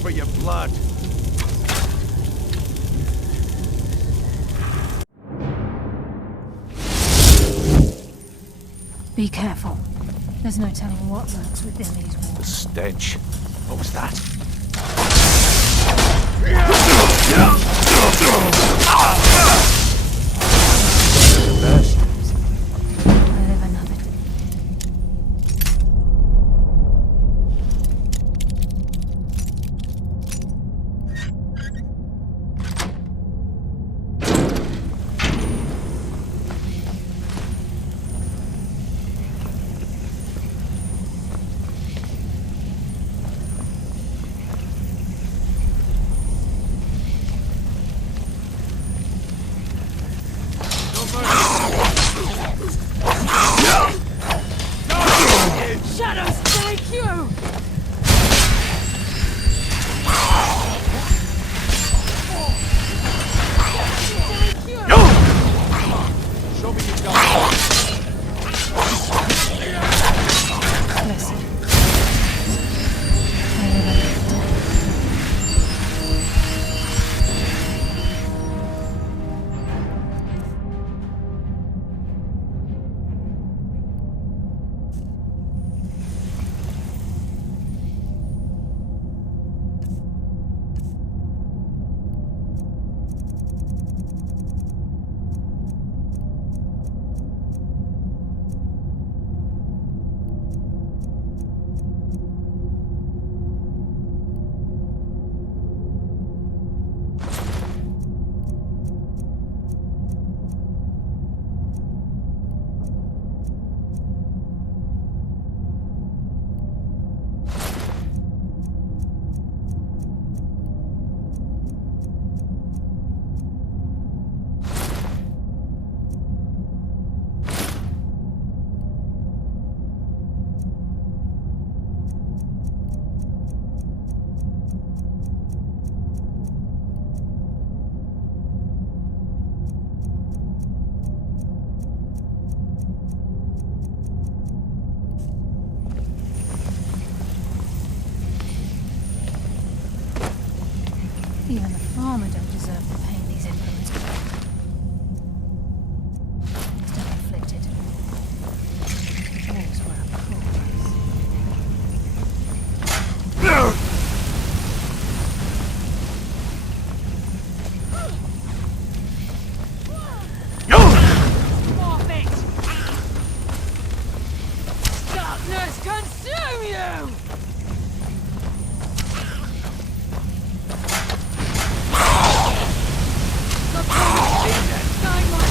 thirst for your blood. Be careful. There's no telling what lurks within these walls. The stench. What was that? I live another. Shadows take you! Show me your gun. Bless you. I live another. Even the farmer don't deserve the pain these implements bring. Still inflicted. Wars were a cruel place. Off it! Darkness consume you! Guide my hand! Guide my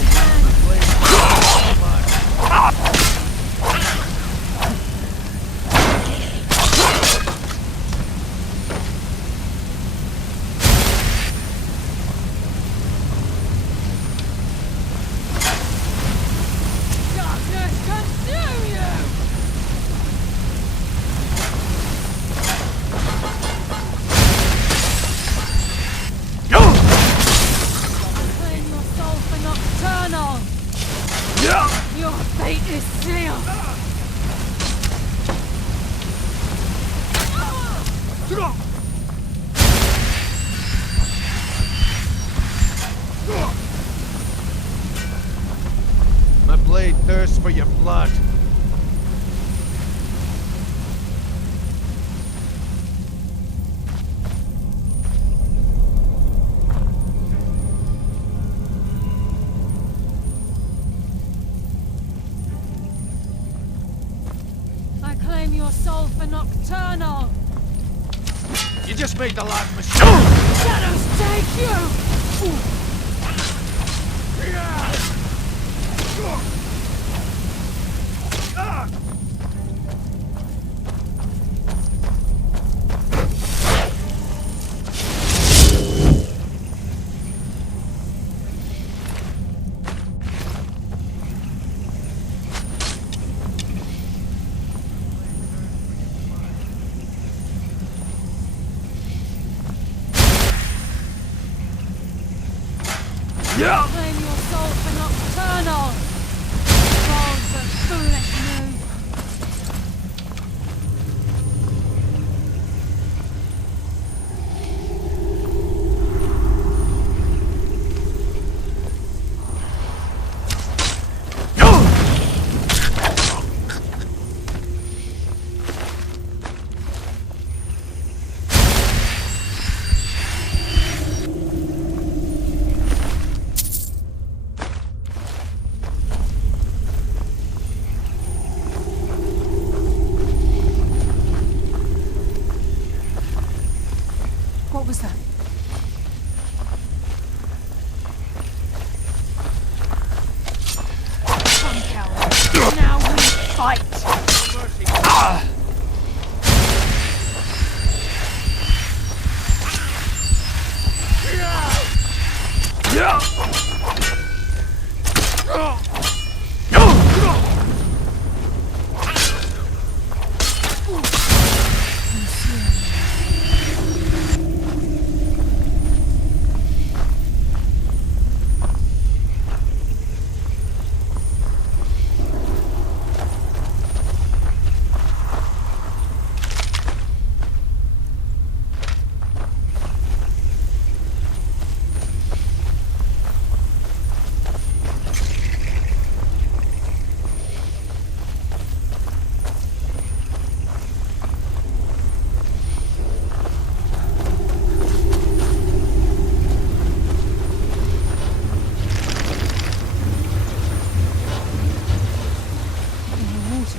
hand! Darkness consume you! Claim your soul for nocturnal! Your fate is sealed! My blade thirsts for your blood. I claim your soul for nocturnal! You just made the last machine. Shadows take you! Now we fight!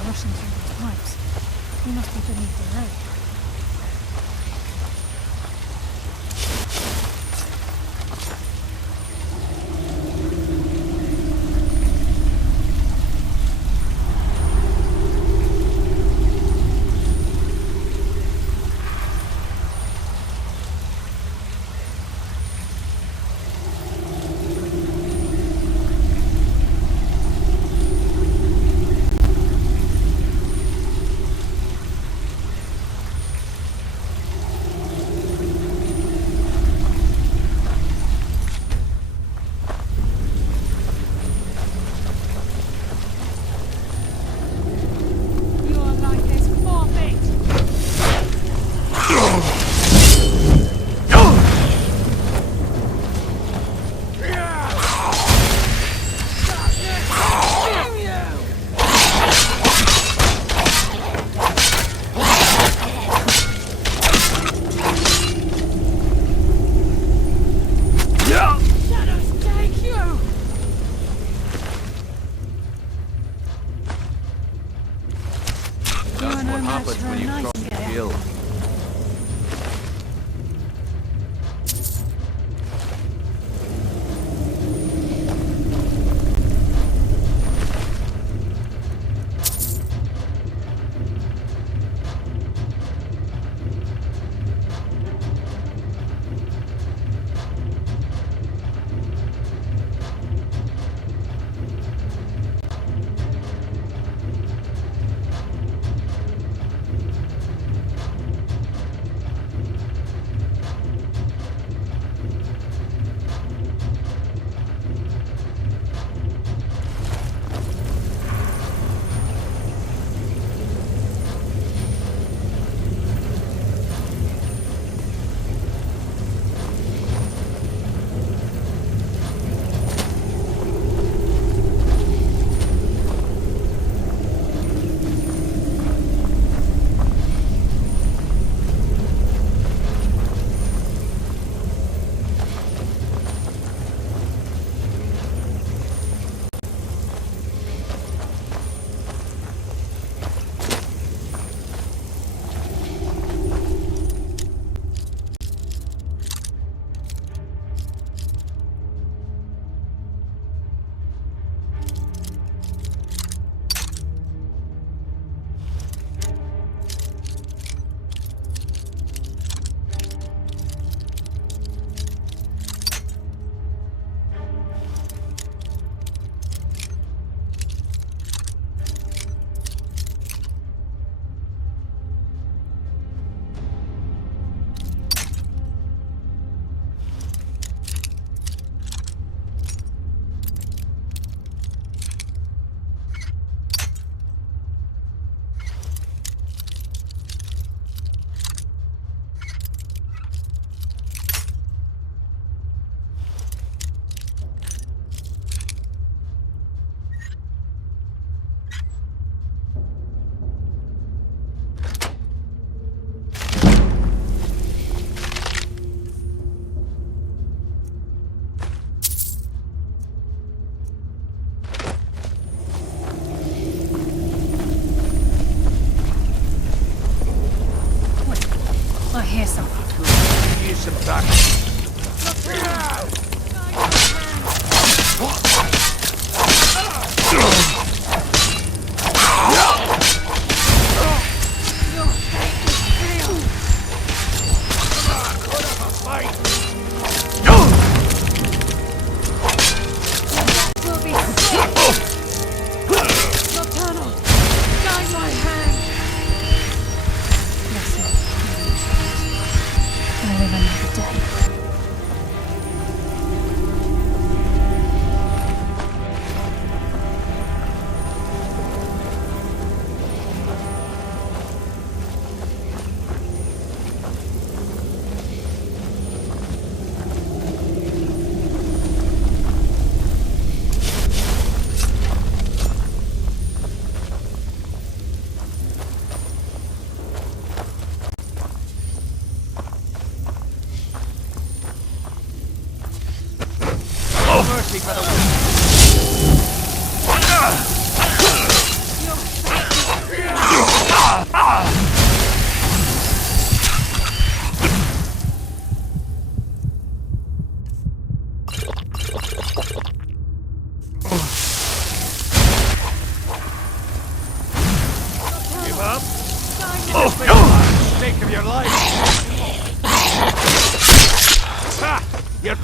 Rushing through these pipes. We must be beneath the road. happens when you cross the guild. I hear something. Use some back. ready for the win. Give up? You just made the mistake of your life. You're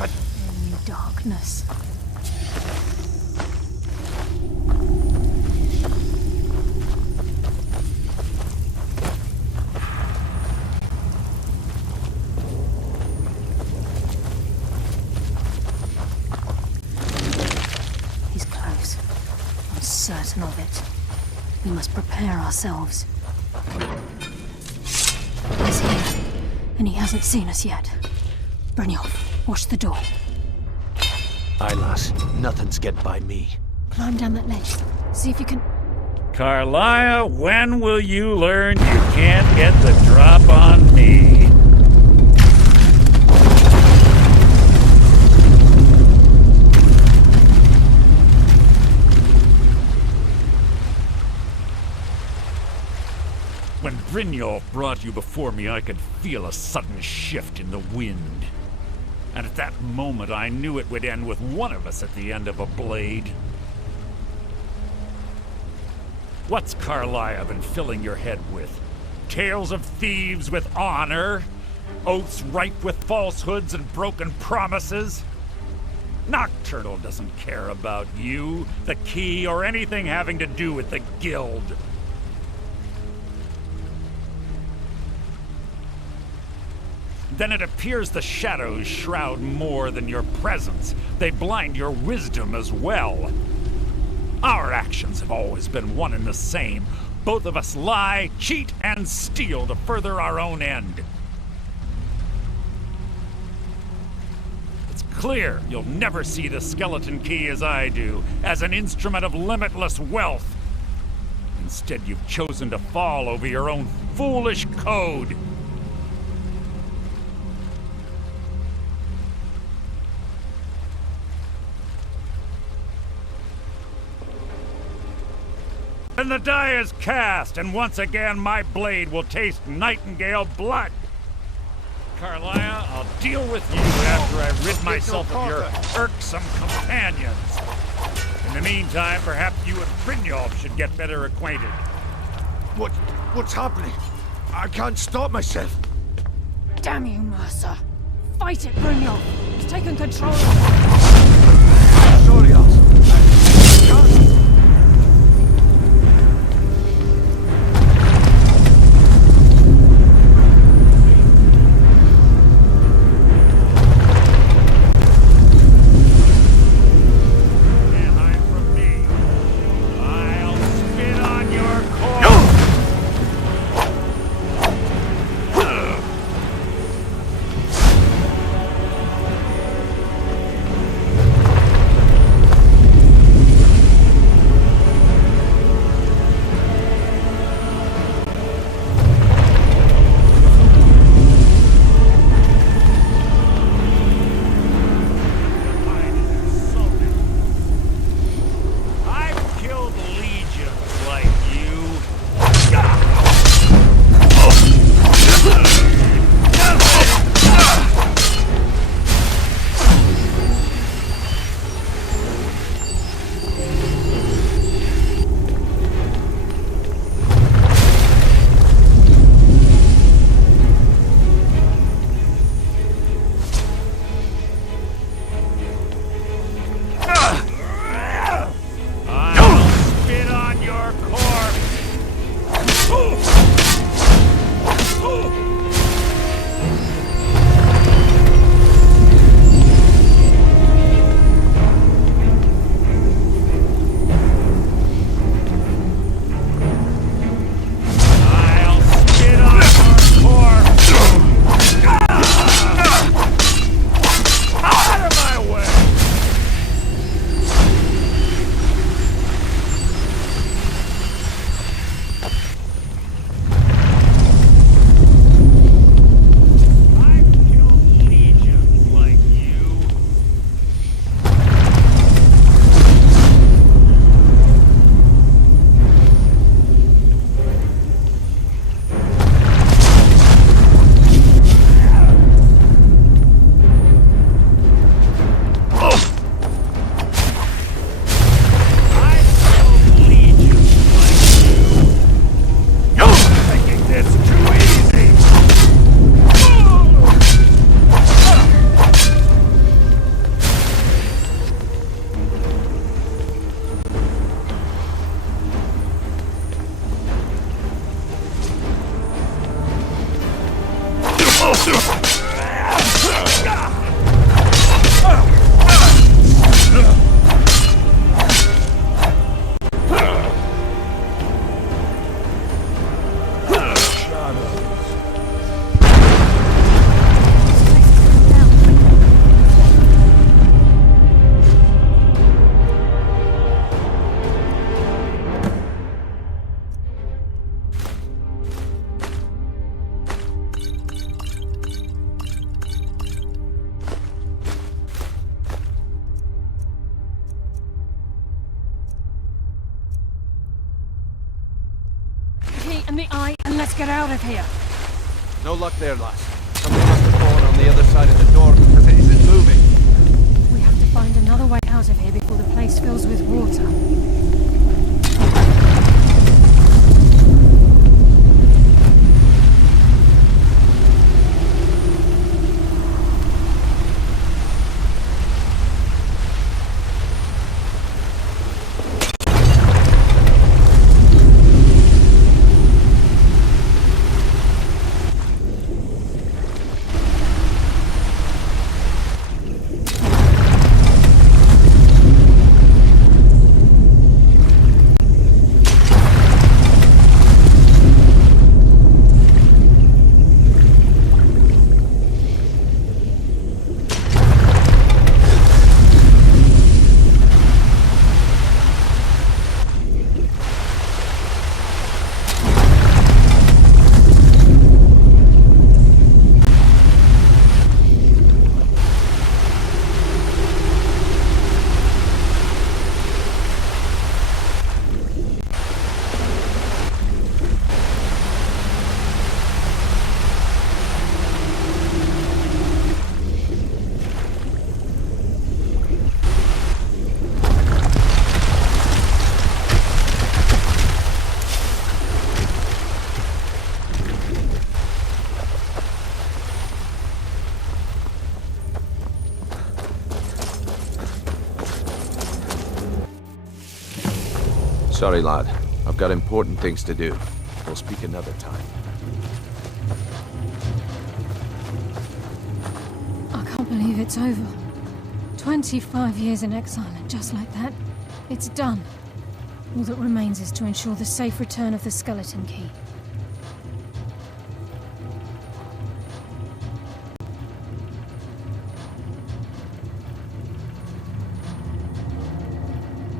Darkness. He's close. I'm certain of it. We must prepare ourselves. He's here, and he hasn't seen us yet. Brynjolf, watch the door. Aye, lass. Nothing's get by me. Climb down that ledge. See if you can... Carlia, when will you learn you can't get the drop on me? When Brynjolf brought you before me, I could feel a sudden shift in the wind. And at that moment, I knew it would end with one of us at the end of a blade. What's Carlia been filling your head with? Tales of thieves with honor? Oaths ripe with falsehoods and broken promises? Nocturnal doesn't care about you, the key, or anything having to do with the guild. Then it appears the shadows shroud more than your presence. They blind your wisdom as well. Our actions have always been one and the same. Both of us lie, cheat, and steal to further our own end. It's clear you'll never see the skeleton key as I do, as an instrument of limitless wealth. Instead, you've chosen to fall over your own foolish code. And the die is cast, and once again my blade will taste Nightingale blood. Carlia, I'll deal with you after I rid myself of your irksome companions. In the meantime, perhaps you and Brynjolf should get better acquainted. What's happening? I can't stop myself. Damn you, Mercer. Fight it, Brynjolf. He's taken control of Sorry, I can't. and the eye, and let's get out of here. No luck there, lass. Something must have fallen on the other side of the door because it isn't moving. We have to find another way out of here before the place fills with water. Sorry, lad. I've got important things to do. We'll speak another time. I can't believe it's over. 25 years in exile, and just like that, it's done. All that remains is to ensure the safe return of the skeleton key.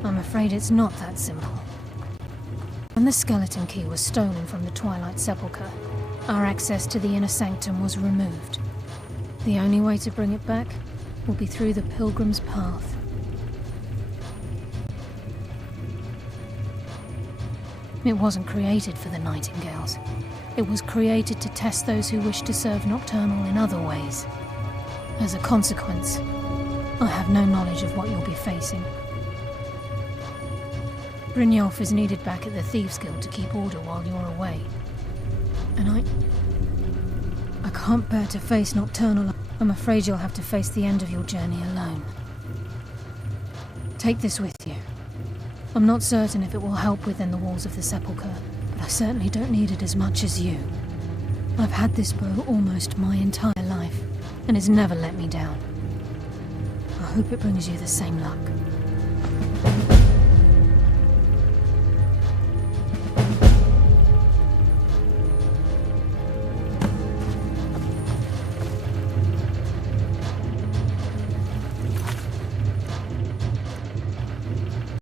I'm afraid it's not that simple. When the skeleton key was stolen from the Twilight Sepulchre, our access to the inner sanctum was removed. The only way to bring it back will be through the Pilgrim's Path. It wasn't created for the Nightingales. It was created to test those who wish to serve Nocturnal in other ways. As a consequence, I have no knowledge of what you'll be facing. Brynjolf is needed back at the Thieves Guild to keep order while you're away. And I can't bear to face Nocturnal. I'm afraid you'll have to face the end of your journey alone. Take this with you. I'm not certain if it will help within the walls of the Sepulchre, but I certainly don't need it as much as you. I've had this bow almost my entire life, and it's never let me down. I hope it brings you the same luck.